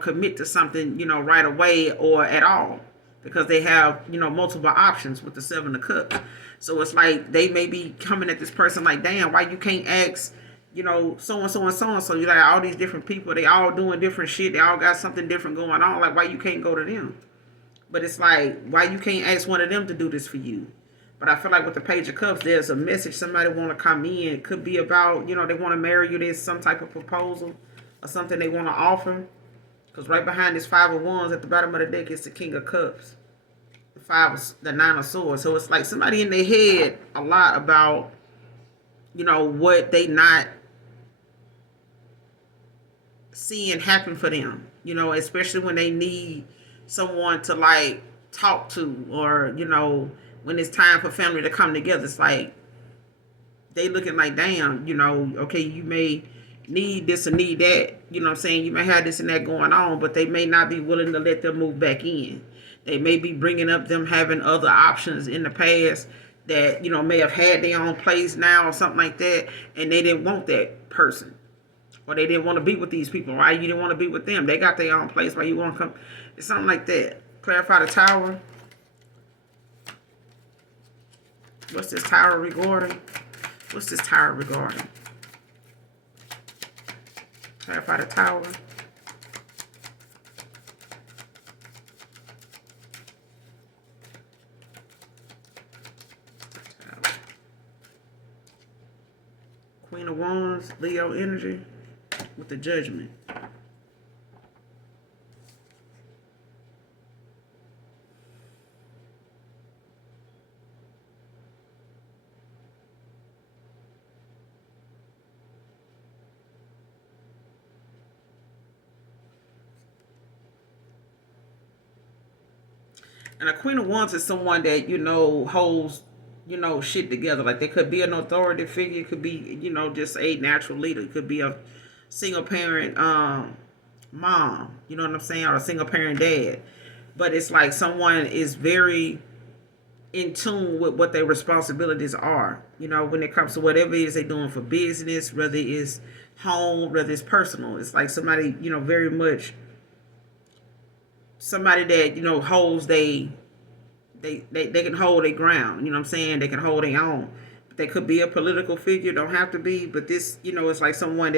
commit to something, right away or at all, because they have, multiple options with the 7 of Cups. So it's like they may be coming at this person like, damn, why you can't ask, so and so and so and so. You like all these different people. They all doing different shit. They all got something different going on. Like, why you can't go to them? But it's like, why you can't ask one of them to do this for you? But I feel like with the Page of Cups, there's a message somebody want to come in. It could be about, they want to marry you. There's some type of proposal or something they want to offer. Because right behind this 5 of Wands at the bottom of the deck is the King of Cups. The 9 of Swords. So it's like somebody in their head a lot about, what they not seeing happen for them. Especially when they need someone to like talk to, or, when it's time for family to come together. It's like they looking like, damn, okay, you may need this or need that, what I'm saying? You may have this and that going on, but they may not be willing to let them move back in. They may be bringing up them having other options in the past that, may have had their own place now or something like that, and they didn't want that person. Or they didn't want to be with these people, right? You didn't want to be with them. They got their own place, why you want to come? It's something like that. Clarify the Tower. What's this Tower regarding? What's this Tower regarding? Clarify the Tower. Queen of Wands, Leo energy with the Judgment. And a Queen of Wands is someone that, holds, shit together. Like, they could be an authority figure. It could be, just a natural leader. It could be a single parent mom. You know what I'm saying? Or a single parent dad. But it's like someone is very in tune with what their responsibilities are. When it comes to whatever it is they're doing for business, whether it's home, whether it's personal. It's like somebody, very much somebody that holds they can hold their ground. You know what I'm saying? They can hold their own. They could be a political figure, don't have to be, but this, it's like someone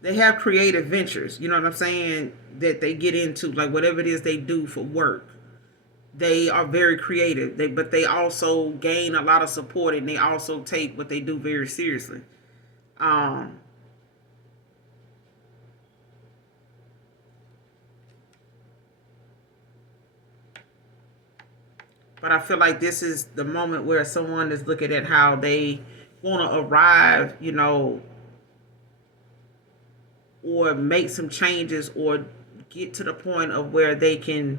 they have creative ventures, you know what I'm saying, that they get into, like whatever it is they do for work. They are very creative. But they also gain a lot of support, and they also take what they do very seriously. Um, but I feel like this is the moment where someone is looking at how they want to arrive, or make some changes, or get to the point of where they can,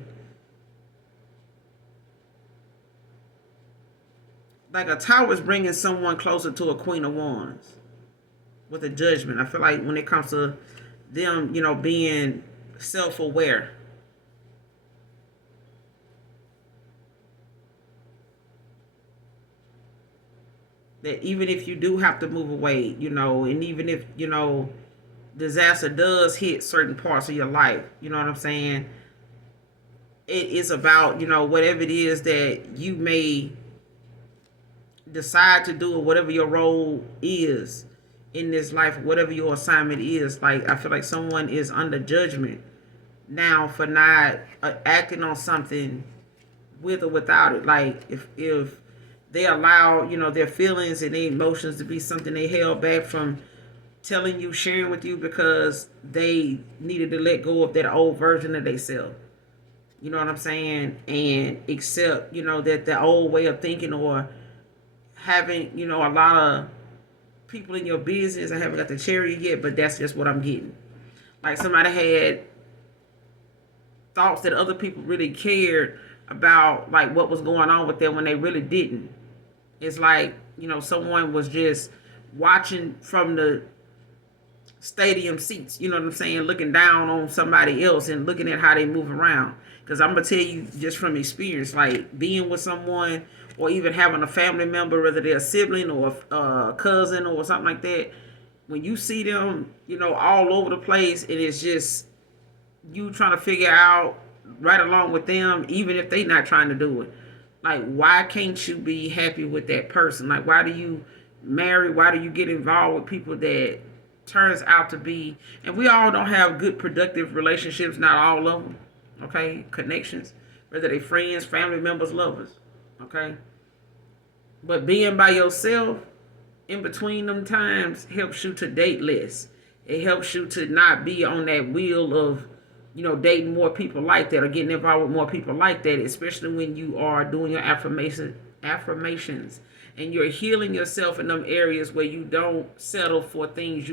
like a tower is bringing someone closer to a queen of wands with a judgment. I feel like when it comes to them, being self-aware, that even if you do have to move away, and even if, disaster does hit certain parts of your life, you know what I'm saying? It is about, whatever it is that you may decide to do, or whatever your role is in this life, whatever your assignment is. Like, I feel like someone is under judgment now for not acting on something with or without it. Like, if they allow, their feelings and their emotions to be something they held back from telling you, sharing with you, because they needed to let go of that old version of themselves. You know what I'm saying? And accept, that the old way of thinking, or having, a lot of people in your business. I haven't got the cherry yet, but that's just what I'm getting. Like, somebody had thoughts that other people really cared about, like what was going on with them, when they really didn't. It's like, someone was just watching from the stadium seats, you know what I'm saying, looking down on somebody else and looking at how they move around. Because I'm going to tell you just from experience, like being with someone, or even having a family member, whether they're a sibling or a cousin or something like that, when you see them, all over the place, and it's just you trying to figure out right along with them, even if they not trying to do it. Like, why can't you be happy with that person? Like, why do you marry? Why do you get involved with people that turns out to be, and we all don't have good, productive relationships, not all of them, okay? Connections, whether they friends, family members, lovers, okay? But being by yourself in between them times helps you to date less. It helps you to not be on that wheel of, dating more people like that, or getting involved with more people like that, especially when you are doing your affirmations, and you're healing yourself in them areas where you don't settle for things,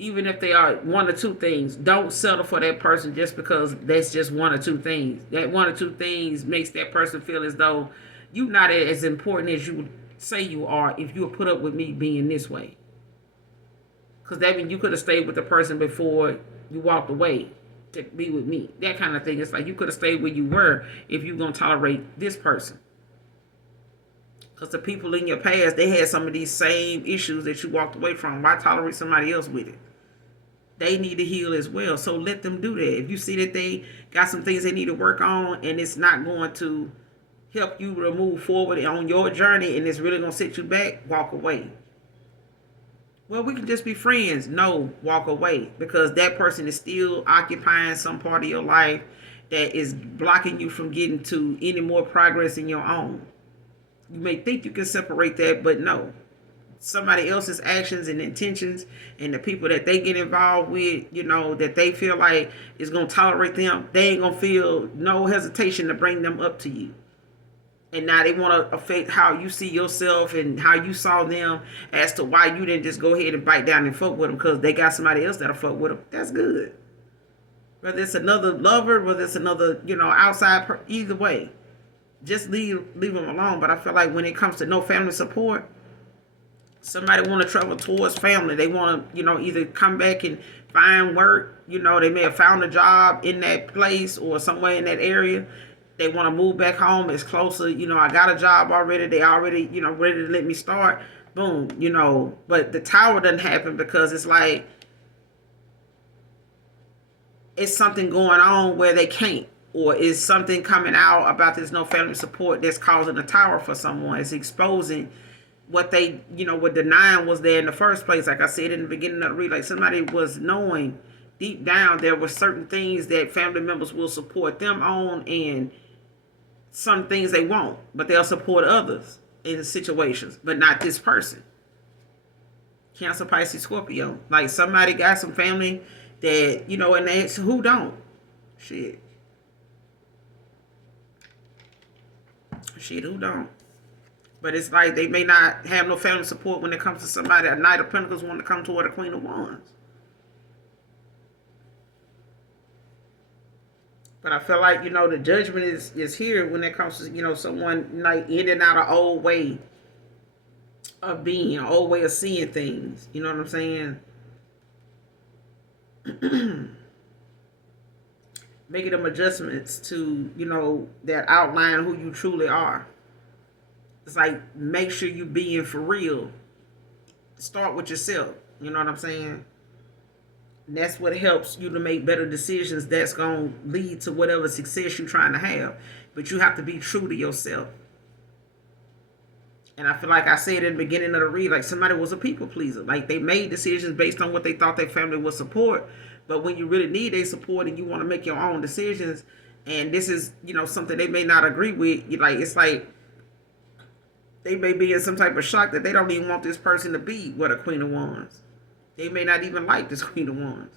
even if they are one or two things. Don't settle for that person just because that's just one or two things. That one or two things makes that person feel as though you're not as important as you would say you are if you would put up with me being this way. Because that means you could have stayed with the person before you walked away to be with me. That kind of thing. It's like you could have stayed where you were if you're going to tolerate this person. Because the people in your past, they had some of these same issues that you walked away from. Why tolerate somebody else with it? They need to heal as well. So let them do that. If you see that they got some things they need to work on, and it's not going to help you to move forward on your journey, and it's really going to set you back, walk away. Well, we can just be friends. No, walk away, because that person is still occupying some part of your life that is blocking you from getting to any more progress in your own. You may think you can separate that, but no. Somebody else's actions and intentions, and the people that they get involved with, that they feel like is going to tolerate them, they ain't going to feel no hesitation to bring them up to you. And now they want to affect how you see yourself and how you saw them, as to why you didn't just go ahead and bite down and fuck with them because they got somebody else that'll fuck with them. That's good. Whether it's another lover, whether it's another, outside, either way, just leave them alone. But I feel like when it comes to no family support, somebody want to travel towards family. They want to, either come back and find work. They may have found a job in that place or somewhere in that area. They want to move back home. It's closer. I got a job already. They already, ready to let me start. Boom, But the tower doesn't happen because it's like it's something going on where they can't. Or is something coming out about this no family support that's causing a tower for someone. It's exposing what they, what denying was there in the first place. Like I said in the beginning of the read, like somebody was knowing deep down there were certain things that family members will support them on, and some things they won't, but they'll support others in situations, but not this person. Cancer, Pisces, Scorpio. Like somebody got some family that, and they, who don't? Shit. Shit, who don't? But it's like they may not have no family support when it comes to somebody. A Knight of Pentacles want to come toward a Queen of Wands. But I feel like, the judgment is here when it comes to, someone like in and out of old way of being, an old way of seeing things. You know what I'm saying? Making them adjustments to, that outline who you truly are. It's like, make sure you being for real. Start with yourself. You know what I'm saying? And that's what helps you to make better decisions that's going to lead to whatever success you're trying to have. But you have to be true to yourself. And I feel like I said in the beginning of the read, like somebody was a people pleaser. Like they made decisions based on what they thought their family would support. But when you really need their support and you want to make your own decisions, and this is, something they may not agree with, it's like they may be in some type of shock that they don't even want this person to be what a Queen of Wands. They may not even like this Queen of Wands.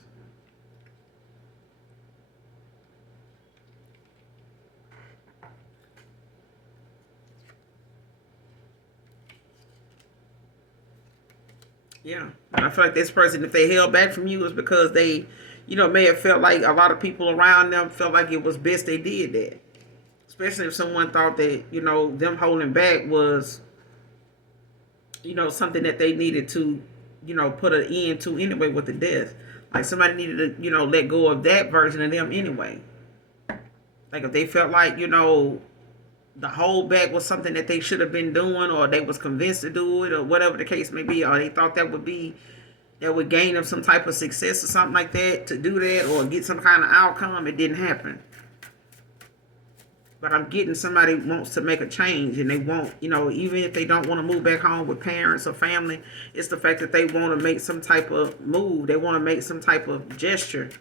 Yeah. And I feel like this person, if they held back from you, is because they, may have felt like a lot of people around them felt like it was best they did that. Especially if someone thought that, them holding back was, something that they needed to, put an end to anyway with the death. Like somebody needed to, let go of that version of them anyway. Like if they felt like, the hold back was something that they should have been doing, or they was convinced to do it, or whatever the case may be, or they thought that would gain them some type of success or something like that to do that, or get some kind of outcome, it didn't happen. But I'm getting somebody wants to make a change, and they won't, even if they don't want to move back home with parents or family, it's the fact that they want to make some type of move. They want to make some type of gesture,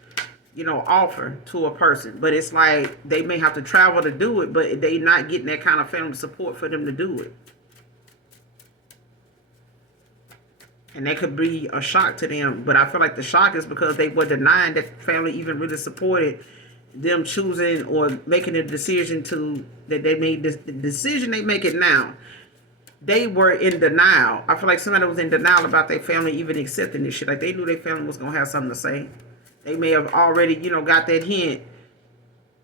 offer to a person. But it's like they may have to travel to do it, but they not getting that kind of family support for them to do it. And that could be a shock to them. But I feel like the shock is because they were denying that family even really supported them choosing or making a decision that they made this the decision they make it now. They were in denial. I feel like somebody was in denial about their family even accepting this shit. Like they knew their family was gonna have something to say. They may have already, got that hint,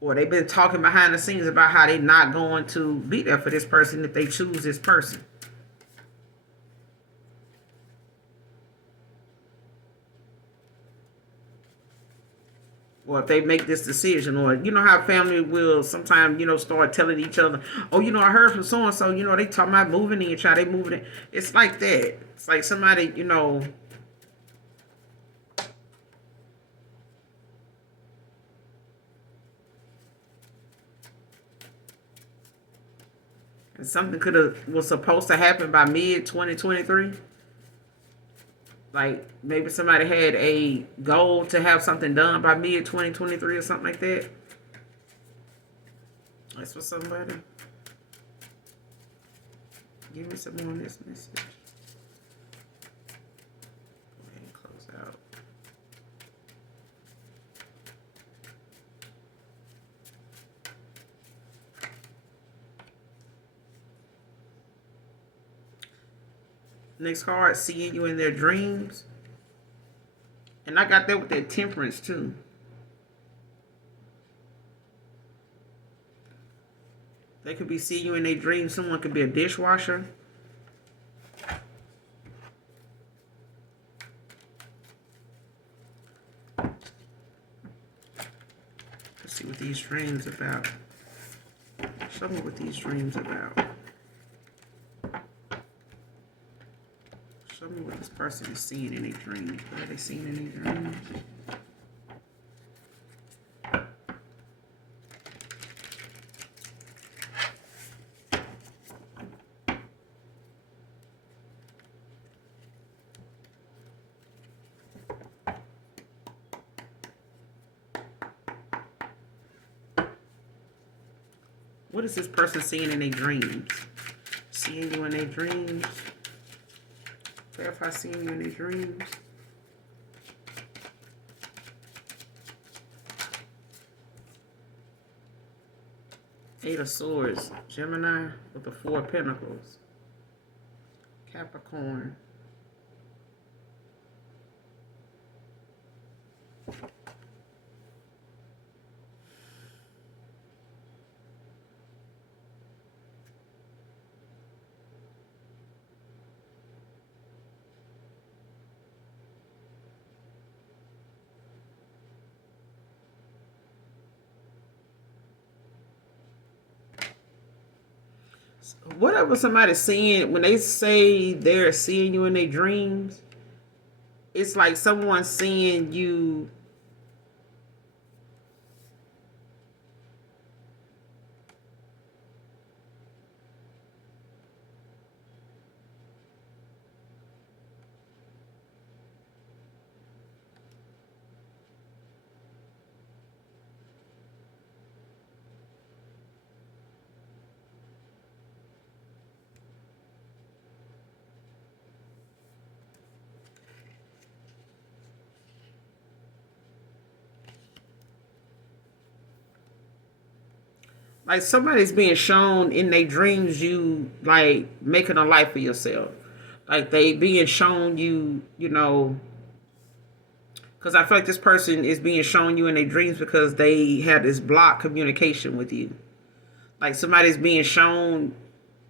or they've been talking behind the scenes about how they're not going to be there for this person if they choose this person. Or if they make this decision, or how family will sometimes start telling each other, oh, I heard from so and so, they talking about moving in, they moving in. It's like that. It's like somebody, and something was supposed to happen by mid 2023. Like maybe somebody had a goal to have something done by mid 2023 or something like that. That's for somebody. Give me some more on this message. Go ahead and close out. Next card, seeing you in their dreams. And I got that with that temperance too. They could be seeing you in their dreams. Someone could be a dishwasher. Let's see what these dreams about. Show me what these dreams about. Show me what this person is seeing in their dreams. What are they seeing in their dreams? What is this person seeing in their dreams? Seeing you in their dreams. Verify seeing you in their dreams. Eight of Swords. Gemini with the Four of Pentacles. Capricorn. Whatever somebody's seeing, when they say they're seeing you in their dreams, it's like someone seeing you like somebody's being shown in their dreams you like making a life for yourself. Like they being shown you, you know, because I feel like this person is being shown you in their dreams because they had this blocked communication with you. Like somebody's being shown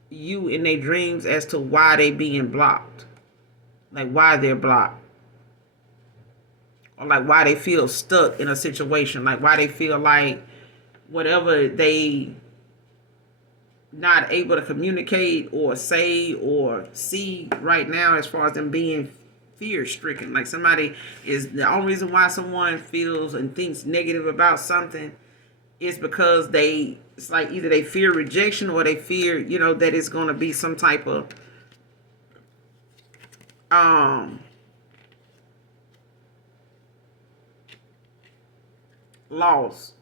you in their dreams as to why they being blocked. Like why they're blocked. Or like why they feel stuck in a situation. Like why they feel like whatever they not able to communicate or say or see right now as far as them being fear stricken. Like somebody is the only reason why someone feels and thinks negative about something is because it's like either they fear rejection or they fear, you know, that it's going to be some type of loss.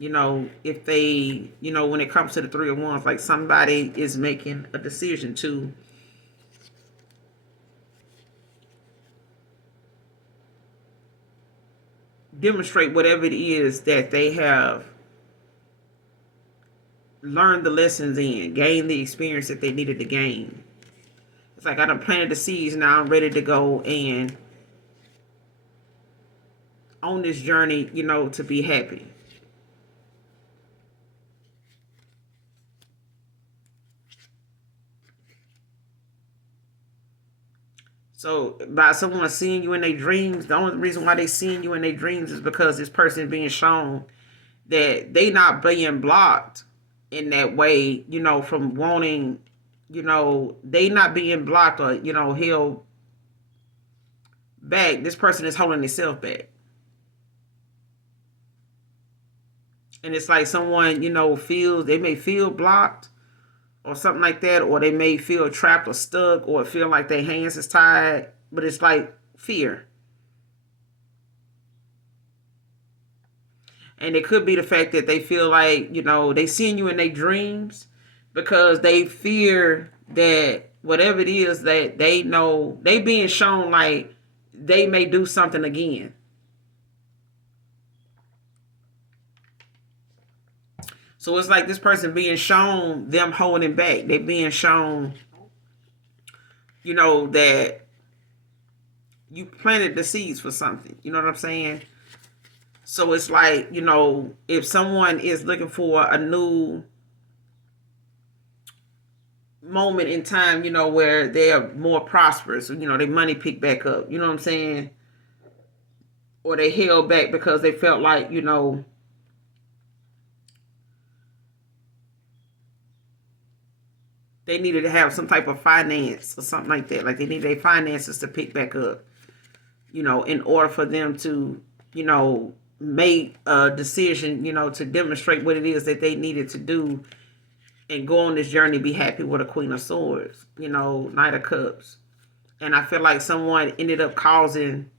You know, if they, you know, when it comes to the Three of Wands, like somebody is making a decision to demonstrate whatever it is that they have learned the lessons in, gain the experience that they needed to gain. It's like I done planted the seeds, now I'm ready to go and on this journey, you know, to be happy. So by someone seeing you in their dreams, the only reason why they seeing you in their dreams is because this person is being shown that they not being blocked in that way, you know, from wanting, you know, they not being blocked or, you know, held back. This person is holding themselves back. And it's like someone, you know, feels, they may feel blocked or something like that, or they may feel trapped or stuck or feel like their hands is tied, but it's like fear. And it could be the fact that they feel like, you know, they seeing you in their dreams because they fear that whatever it is that they know, they being shown like they may do something again. So it's like this person being shown them holding back. They being shown, you know, that you planted the seeds for something. You know what I'm saying? So it's like, you know, if someone is looking for a new moment in time, you know, where they're more prosperous, you know, their money picked back up, you know what I'm saying? Or they held back because they felt like, you know, they needed to have some type of finance or something like that. Like they need their finances to pick back up, you know, in order for them to, you know, make a decision, you know, to demonstrate what it is that they needed to do and go on this journey, be happy with a Queen of Swords, you know, Knight of Cups. And I feel like someone ended up causing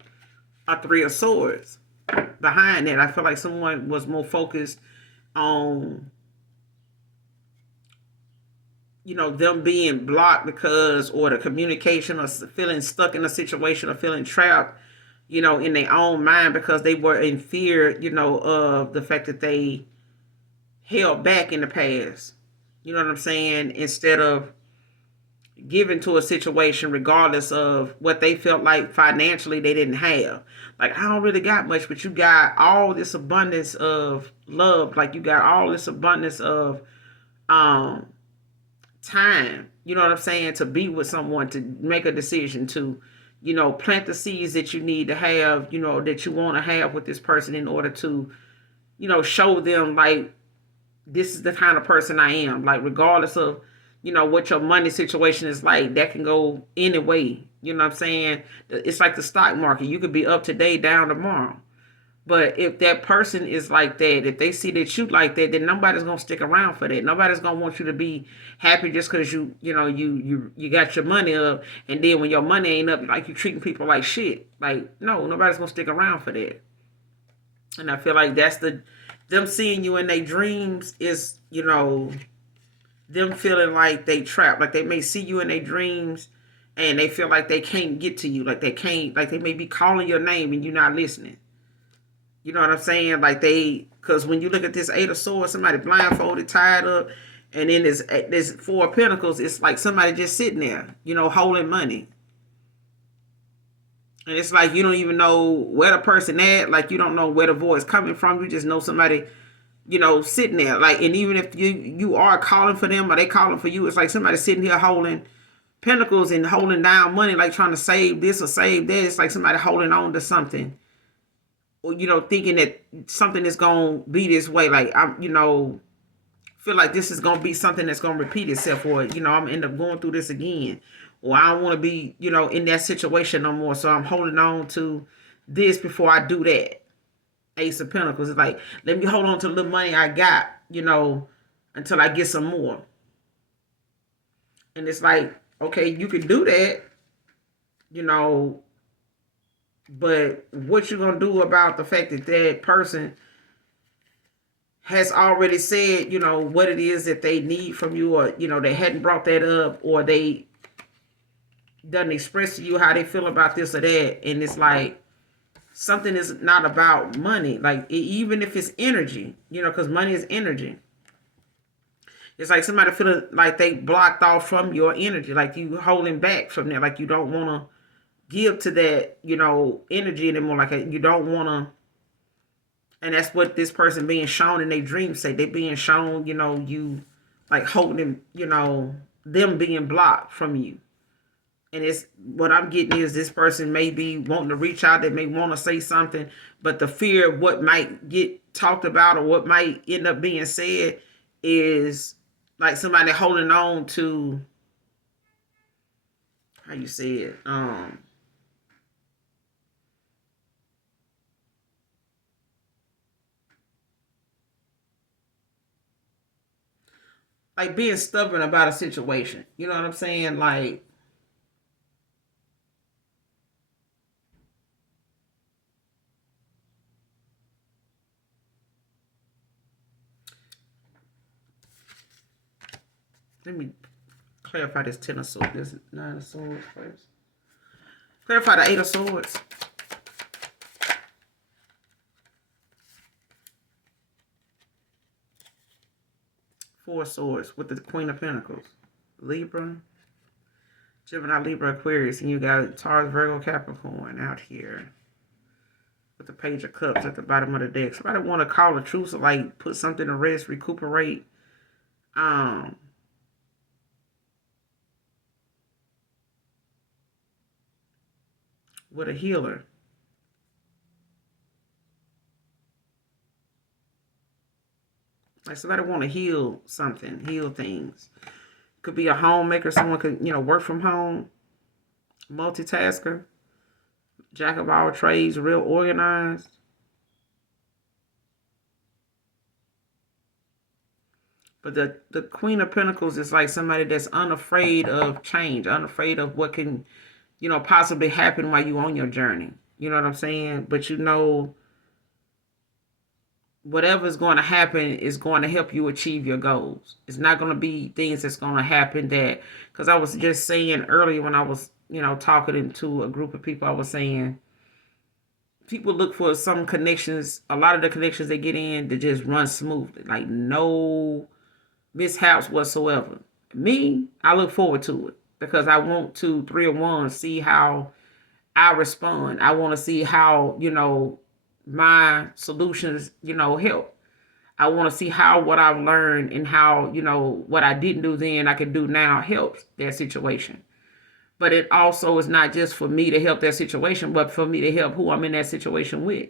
a Three of Swords behind that. I feel like someone was more focused on them being blocked because, or the communication, or feeling stuck in a situation, or feeling trapped, in their own mind because they were in fear, of the fact that they held back in the past. You know what I'm saying? Instead of given to a situation regardless of what they felt like financially they didn't have. Like, I don't really got much, but you got all this abundance of love. Like, you got all this abundance of um time, you know what I'm saying, to be with someone, to make a decision, to, plant the seeds that you need to have, that you want to have with this person in order to, show them, like, this is the kind of person I am. Like, regardless of, what your money situation is like, that can go any way. You know what I'm saying? It's like the stock market. You could be up today, down tomorrow. But if that person is like that, if they see that you like that, then nobody's gonna stick around for that. Nobody's gonna want you to be happy just because you got your money up, and then when your money ain't up, like, you treating people like shit. Like, no, nobody's gonna stick around for that. And I feel like that's them seeing you in their dreams is, them feeling like they trapped. Like, they may see you in their dreams and they feel like they can't get to you. Like, they can't, like, they may be calling your name and you're not listening. You know what I'm saying? Like, because when you look at this Eight of Swords, somebody blindfolded, tied up, and then this Four of Pentacles, it's like somebody just sitting there, holding money. And it's like you don't even know where the person at. Like, you don't know where the voice coming from. You just know somebody, sitting there. Like, and even if you are calling for them or they calling for you, it's like somebody sitting here holding pentacles and holding down money, like trying to save this or save that. It's like somebody holding on to something, or thinking that something is gonna be this way. Like, I'm, feel like this is gonna be something that's gonna repeat itself, or I'm gonna end up going through this again, or I don't want to be, in that situation no more. So I'm holding on to this before I do that. Ace of Pentacles is like, let me hold on to the money I got, until I get some more. And it's like, okay, you can do that, you know, but what you gonna do about the fact that that person has already said, what it is that they need from you, or, they hadn't brought that up, or they doesn't express to you how they feel about this or that. And it's like, something is not about money. Like, even if it's energy, because money is energy. It's like somebody feeling like they blocked off from your energy, like you holding back from there, like you don't want to give to that, energy anymore. Like, you don't want to. And that's what this person being shown in their dreams say. They being shown, you like holding, them being blocked from you. And it's what I'm getting is this person may be wanting to reach out. They may want to say something, but the fear of what might get talked about or what might end up being said is like somebody holding on to, how you say it, like being stubborn about a situation. You know what I'm saying? Like, let me clarify this Ten of Swords. This is Nine of Swords first. Clarify the Eight of Swords. Four of Swords with the Queen of Pentacles. Libra, Gemini, Libra, Aquarius, and you got Taurus, Virgo, Capricorn out here with the Page of Cups at the bottom of the deck. Somebody want to call a truce, or like put something to rest, recuperate. With a healer. Like, somebody want to heal something, heal things. Could be a homemaker. Someone could, work from home. Multitasker. Jack of all trades, real organized. But the Queen of Pentacles is like somebody that's unafraid of change, unafraid of what can, possibly happen while you on your journey. You know what I'm saying? But whatever is going to happen is going to help you achieve your goals. It's not going to be things that's going to happen that, because I was just saying earlier when I was, talking to a group of people, I was saying people look for some connections, a lot of the connections they get in to just run smoothly, like no mishaps whatsoever. Me, I look forward to it because I want to 301 see how I respond. I want to see how, my solutions, help. I want to see how what I've learned and how, what I didn't do then I can do now helps that situation. But it also is not just for me to help that situation, but for me to help who I'm in that situation with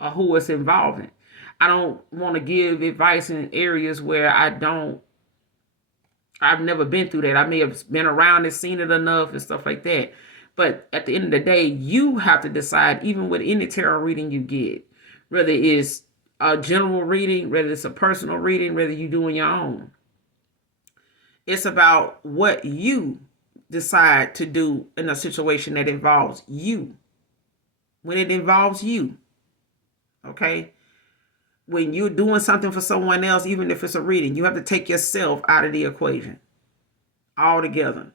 or who it's involving. I don't want to give advice in areas where I've never been through that. I may have been around and seen it enough and stuff like that. But at the end of the day, you have to decide, even with any tarot reading you get, whether it's a general reading, whether it's a personal reading, whether you're doing your own. It's about what you decide to do in a situation that involves you. When it involves you, okay? When you're doing something for someone else, even if it's a reading, you have to take yourself out of the equation altogether.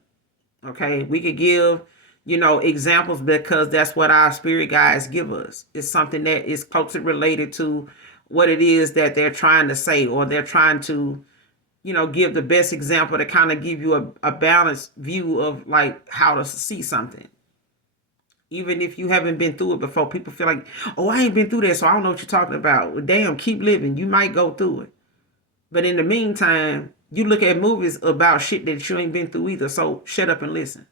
Okay? We could give, examples because that's what our spirit guides give us. It's something that is closely related to what it is that they're trying to say, or they're trying to, give the best example to kind of give you a balanced view of like how to see something. Even if you haven't been through it before, people feel like, oh, I ain't been through that, so I don't know what you're talking about. Well, damn, keep living. You might go through it. But in the meantime, you look at movies about shit that you ain't been through either, so shut up and listen.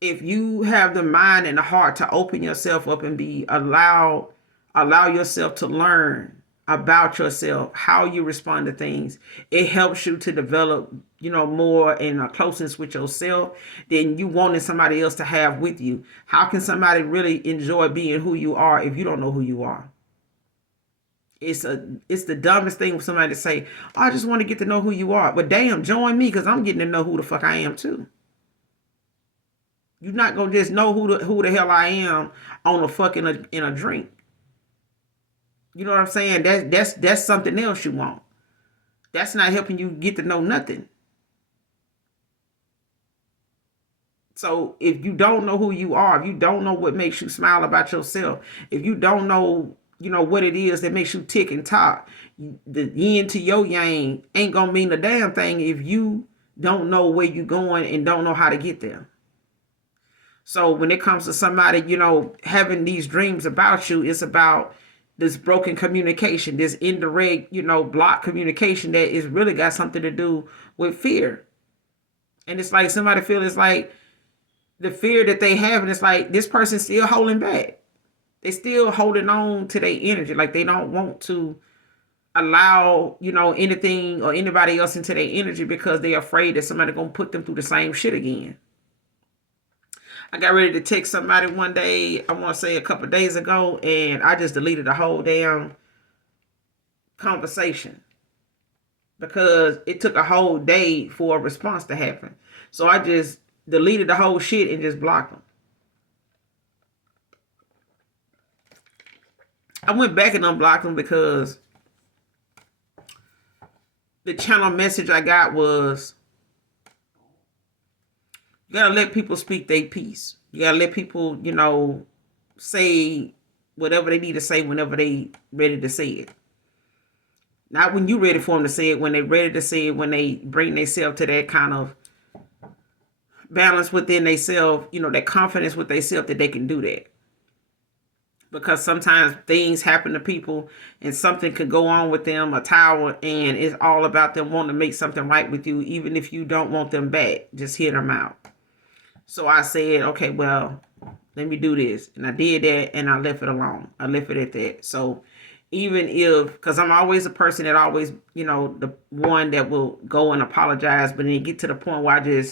If you have the mind and the heart to open yourself up and allow yourself to learn about yourself, how you respond to things, it helps you to develop, more in a closeness with yourself than you wanting somebody else to have with you. How can somebody really enjoy being who you are if you don't know who you are? It's the dumbest thing for somebody to say, oh, I just want to get to know who you are. But damn, join me, because I'm getting to know who the fuck I am too. You're not gonna just know who the hell I am on a fucking in a drink. You know what I'm saying? That's something else you want. That's not helping you get to know nothing. So if you don't know who you are, if you don't know what makes you smile about yourself, if you don't know, what it is that makes you tick and talk, the yin to your yang ain't gonna mean a damn thing if you don't know where you're going and don't know how to get there. So when it comes to somebody, having these dreams about you, it's about this broken communication, this indirect, block communication that is really got something to do with fear. And it's like somebody feels it's like the fear that they have, and it's like this person's still holding back. They still holding on to their energy. Like they don't want to allow, anything or anybody else into their energy because they're afraid that somebody gonna put them through the same shit again. I got ready to text somebody one day, I want to say a couple of days ago, and I just deleted the whole damn conversation because it took a whole day for a response to happen. So I just deleted the whole shit and just blocked them. I went back and unblocked them because the channel message I got was, you gotta let people speak their piece. You gotta let people, say whatever they need to say whenever they ready to say it. Not when you ready for them to say it, when they ready to say it, when they bring themselves to that kind of balance within themselves, that confidence with themselves that they can do that. Because sometimes things happen to people and something could go on with them, a tower, and it's all about them wanting to make something right with you, even if you don't want them back. Just hear them out. So I said, okay, well, let me do this. And I did that, and I left it alone. I left it at that. So even if, because I'm always a person that always, the one that will go and apologize, but then you get to the point where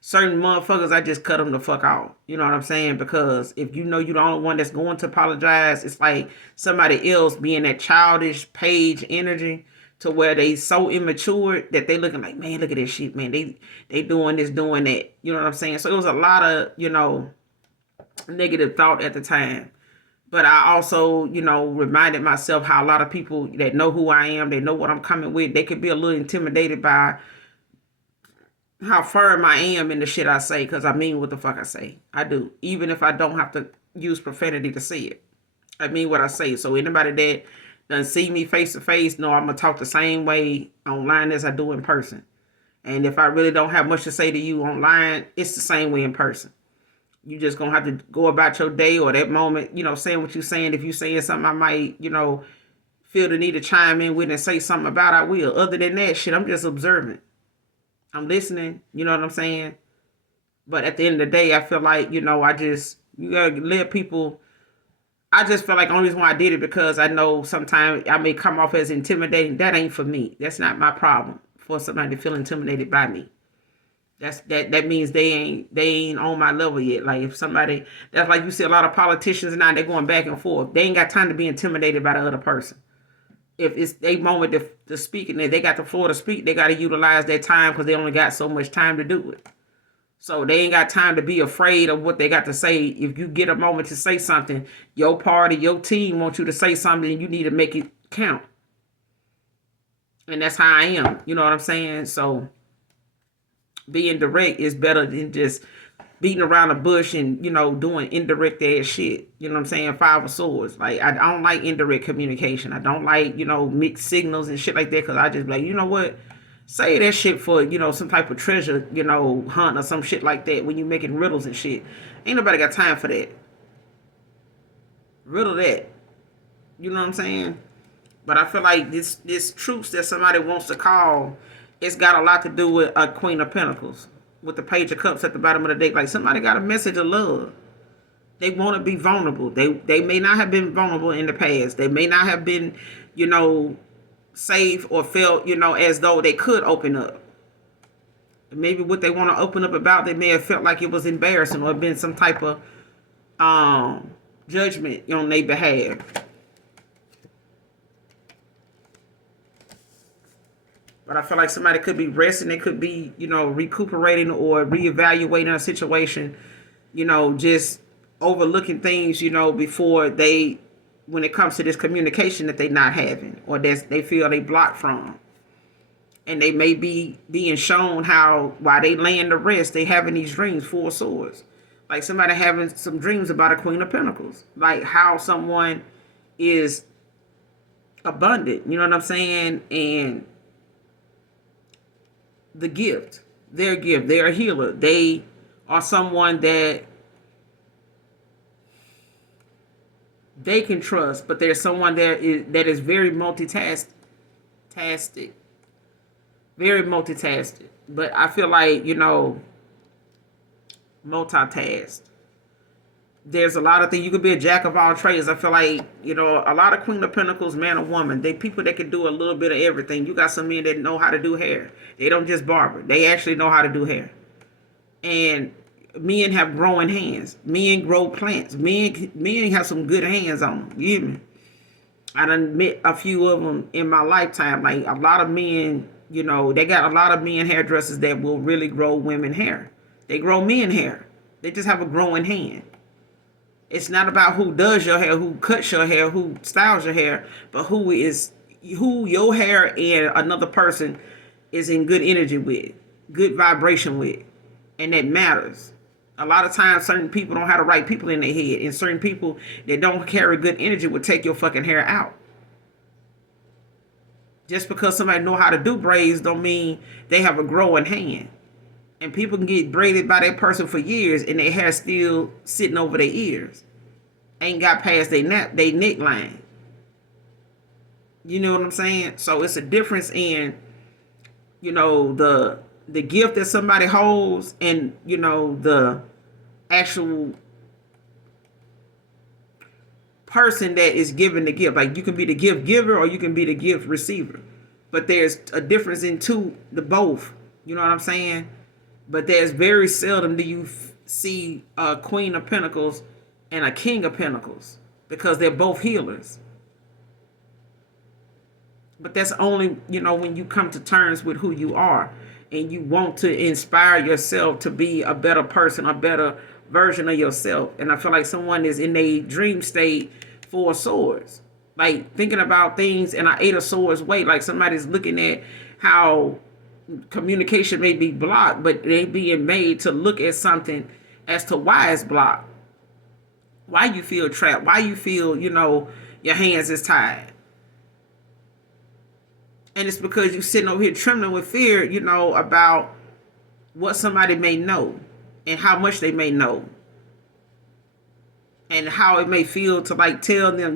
certain motherfuckers, I just cut them the fuck off. You know what I'm saying? Because if you're the only one that's going to apologize, it's like somebody else being that childish page energy to where they so immature that they looking like, man, look at this shit, man. They doing this, doing that. You know what I'm saying? So it was a lot of, negative thought at the time. But I also, reminded myself how a lot of people that know who I am, they know what I'm coming with, they could be a little intimidated by how firm I am in the shit I say, because I mean what the fuck I say. I do. Even if I don't have to use profanity to say it. I mean what I say. So anybody that doesn't see me face to face, know I'm going to talk the same way online as I do in person. And if I really don't have much to say to you online, it's the same way in person. You just gonna have to go about your day or that moment, saying what you're saying. If you're saying something I might, feel the need to chime in with and say something about, I will. Other than that, shit, I'm just observant. I'm listening, you know what I'm saying? But at the end of the day, I feel like, you gotta let people. I just feel like the only reason why I did it because I know sometimes I may come off as intimidating. That ain't for me. That's not my problem for somebody to feel intimidated by me. That means they ain't on my level yet. Like if somebody, that's like you see a lot of politicians now, they're going back and forth. They ain't got time to be intimidated by the other person. If it's their moment to speak and they got the floor to speak, they got to utilize their time because they only got so much time to do it. So they ain't got time to be afraid of what they got to say. If you get a moment to say something, your party, your team wants you to say something, and you need to make it count. And that's how I am. You know what I'm saying? So being direct is better than just beating around the bush and, doing indirect ass shit. You know what I'm saying? Five of swords. Like, I don't like indirect communication. I don't like, mixed signals and shit like that because I just be like, you know what? Say that shit for, some type of treasure, hunt or some shit like that when you making riddles and shit. Ain't nobody got time for that. Riddle that. You know what I'm saying? But I feel like this truce that somebody wants to call, it's got a lot to do with a Queen of Pentacles. With the Page of Cups at the bottom of the deck. Like somebody got a message of love. They want to be vulnerable. They may not have been vulnerable in the past. They may not have been, safe or felt, as though they could open up. Maybe what they want to open up about, they may have felt like it was embarrassing or been some type of judgment on their behalf. But I feel like somebody could be resting. They could be, recuperating or reevaluating a situation, just overlooking things, before they, when it comes to this communication that they not having or that they feel they blocked from. And they may be being shown how, while they laying to rest, they having these dreams, Four of Swords. Like somebody having some dreams about a Queen of Pentacles. Like how someone is abundant, you know what I'm saying? And the gift, they're a healer. They are someone that they can trust, but there's someone that is very multitasking, very multitasking. But I feel like, multitask. There's a lot of things. You could be a jack of all trades. I feel like, a lot of Queen of Pentacles, man or woman, they people that can do a little bit of everything. You got some men that know how to do hair. They don't just barber. They actually know how to do hair. And men have growing hands. Men grow plants. Men have some good hands on them. You hear me? I done met a few of them in my lifetime. Like a lot of men, they got a lot of men hairdressers that will really grow women hair. They grow men hair. They just have a growing hand. It's not about who does your hair, who cuts your hair, who styles your hair, but who your hair and another person is in good energy with, good vibration with. And that matters. A lot of times certain people don't have the right people in their head, and certain people that don't carry good energy will take your fucking hair out. Just because somebody know how to do braids don't mean they have a growing hand. And people can get braided by that person for years and their hair still sitting over their ears. Ain't got past their neckline. You know what I'm saying? So it's a difference in, the gift that somebody holds and, the actual person that is giving the gift. Like you can be the gift giver or you can be the gift receiver. But there's a difference in the both. You know what I'm saying? But there's very seldom do you see a Queen of Pentacles and a King of Pentacles because they're both healers. But that's only, when you come to terms with who you are and you want to inspire yourself to be a better person, a better version of yourself. And I feel like someone is in a dream state for swords. Like thinking about things in an 8 of Swords way. Like somebody's looking at how communication may be blocked, but they being made to look at something as to why it's blocked. Why you feel trapped. Why you feel, your hands is tied. And it's because you're sitting over here trembling with fear, about what somebody may know and how much they may know. And how it may feel to like tell them,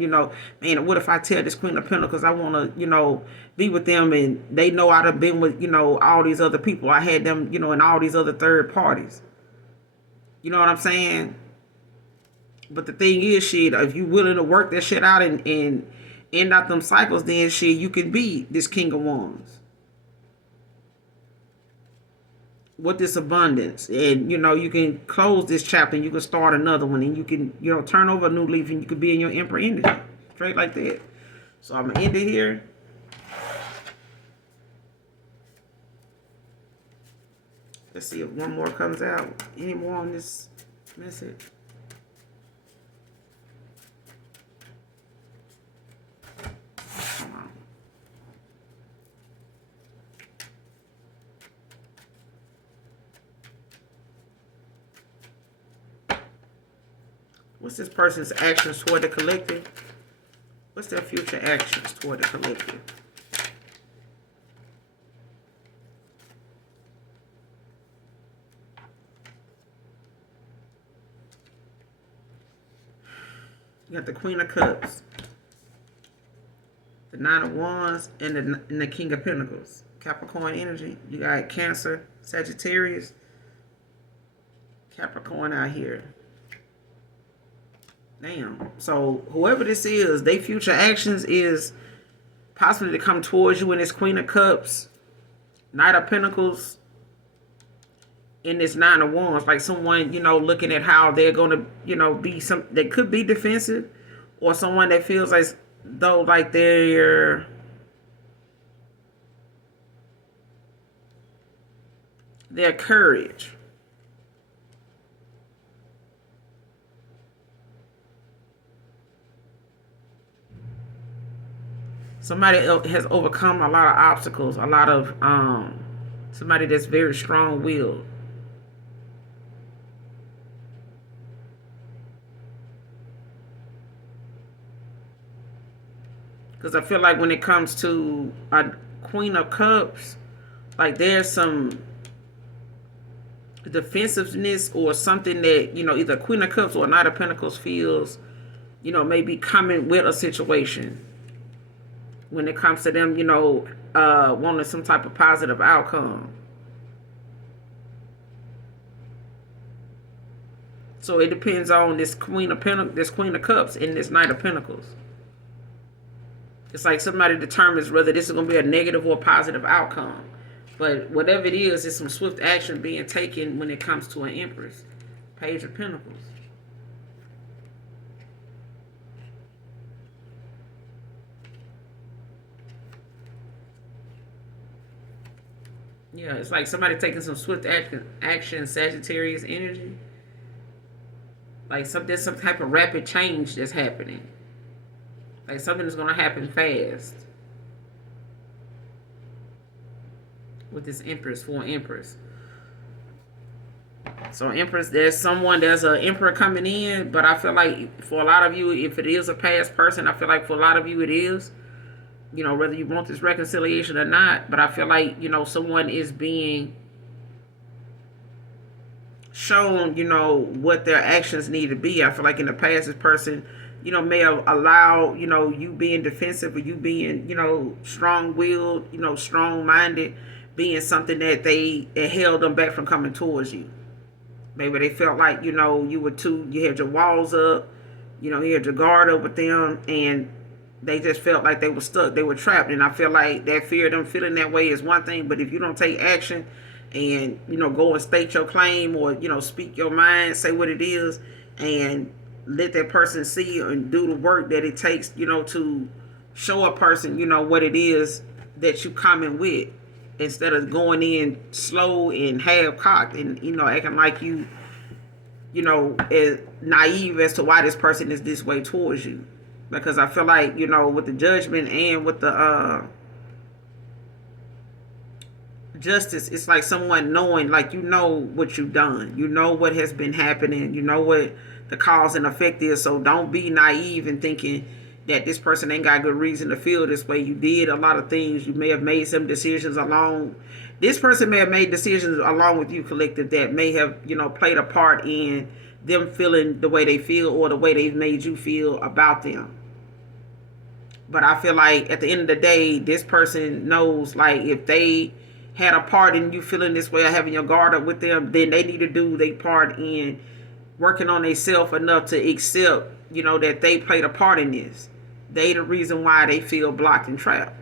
man, what if I tell this Queen of Pentacles I want to, be with them, and they know I'd have been with, all these other people. I had them, in all these other third parties. You know what I'm saying? But the thing is, shit, if you willing to work that shit out and end out them cycles, then shit, you can be this King of Wands. With this abundance, and you can close this chapter and you can start another one, and you can turn over a new leaf, and you can be in your Emperor energy straight like that. So I'm gonna end it here. Let's see if one more comes out. Any more on this message? What's this person's actions toward the collective? What's their future actions toward the collective? You got the Queen of Cups, the Nine of Wands, and the King of Pentacles. Capricorn energy. You got Cancer, Sagittarius, Capricorn out here. Damn. So whoever this is, their future actions is possibly to come towards you in this Queen of Cups, Knight of Pentacles, in this Nine of Wands. Like someone, looking at how they're going to, be they could be defensive, or someone that feels like though like their courage. Somebody has overcome a lot of obstacles, a lot of somebody that's very strong-willed. Because I feel like when it comes to a Queen of Cups, like there's some defensiveness or something that, either Queen of Cups or Knight of Pentacles feels, maybe coming with a situation. When it comes to them, wanting some type of positive outcome. So it depends on this Queen of Cups and this Knight of Pentacles. It's like somebody determines whether this is going to be a negative or a positive outcome. But whatever it is, it's some swift action being taken when it comes to an Empress. Page of Pentacles. Yeah, it's like somebody taking some swift action, Sagittarius energy. Like there's some type of rapid change that's happening. Like something is going to happen fast. With this Empress, for an Empress. So Empress, there's an Emperor coming in, but I feel like for a lot of you, if it is a past person, I feel like for a lot of you it is. Whether you want this reconciliation or not, but I feel like, someone is being shown, what their actions need to be. I feel like in the past, this person, may have allowed, you being defensive, or you being, strong-willed, strong-minded, being something that it held them back from coming towards you. Maybe they felt like, you had your walls up, you had your guard up with them, and they just felt like they were stuck. They were trapped. And I feel like that fear of them feeling that way is one thing. But if you don't take action and, go and state your claim, or, speak your mind, say what it is, and let that person see and do the work that it takes, to show a person, what it is that you coming with, instead of going in slow and half-cocked and, acting like you as naive as to why this person is this way towards you. Because I feel like, with the judgment and with the justice, it's like someone knowing, like, what you've done. You know what has been happening. You know what the cause and effect is. So don't be naive in thinking that this person ain't got good reason to feel this way. You did a lot of things. You may have made some decisions along. This person may have made decisions along with you, collective, that may have, played a part in them feeling the way they feel or the way they've made you feel about them. But I feel like at the end of the day, this person knows, like, if they had a part in you feeling this way or having your guard up with them, then they need to do their part in working on themselves enough to accept, that they played a part in this. They the reason why they feel blocked and trapped.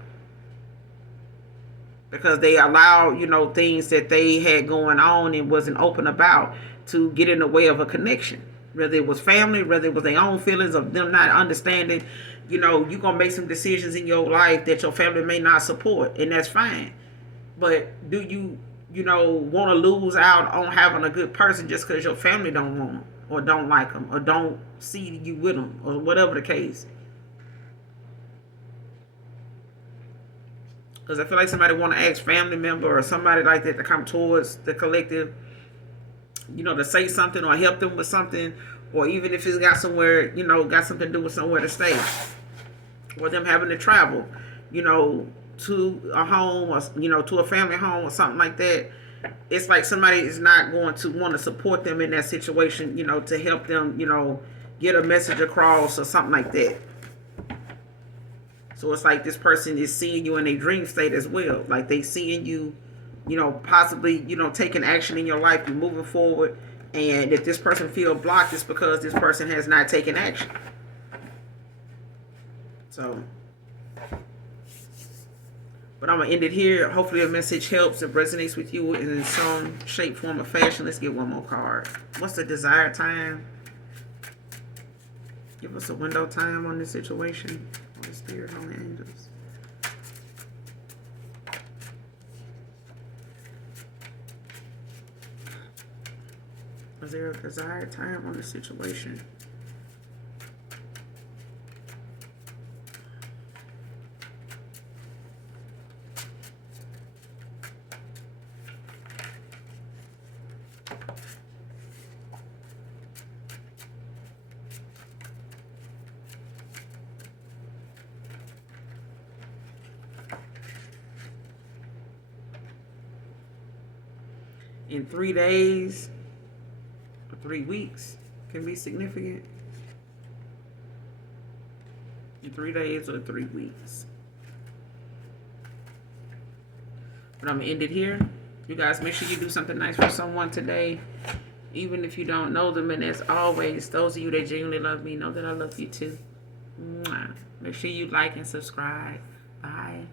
Because they allow, things that they had going on and wasn't open about to get in the way of a connection. Whether it was family, whether it was their own feelings of them not understanding, you're going to make some decisions in your life that your family may not support, and that's fine. But do you, want to lose out on having a good person just because your family don't want them or don't like them or don't see you with them or whatever the case? Because I feel like somebody want to ask family member or somebody like that to come towards the collective, to say something or help them with something, or even if it's got somewhere, got something to do with somewhere to stay, or them having to travel, to a home or, to a family home or something like that. It's like somebody is not going to want to support them in that situation, to help them, get a message across or something like that. So it's like this person is seeing you in a dream state as well. Like they seeing you, possibly, taking action in your life, you're moving forward. And if this person feel blocked, it's because this person has not taken action. So, but I'm going to end it here. Hopefully the message helps. It resonates with you in some shape, form, or fashion. Let's get one more card. What's the desired time? Give us a window time on this situation. Holy Spirit, Holy Angels. Is there a desired time on the situation? In 3 days or 3 weeks can be significant. In 3 days or 3 weeks. But I'm going to end it here. You guys, make sure you do something nice for someone today, even if you don't know them. And as always, those of you that genuinely love me, know that I love you too. Mwah. Make sure you like and subscribe. Bye.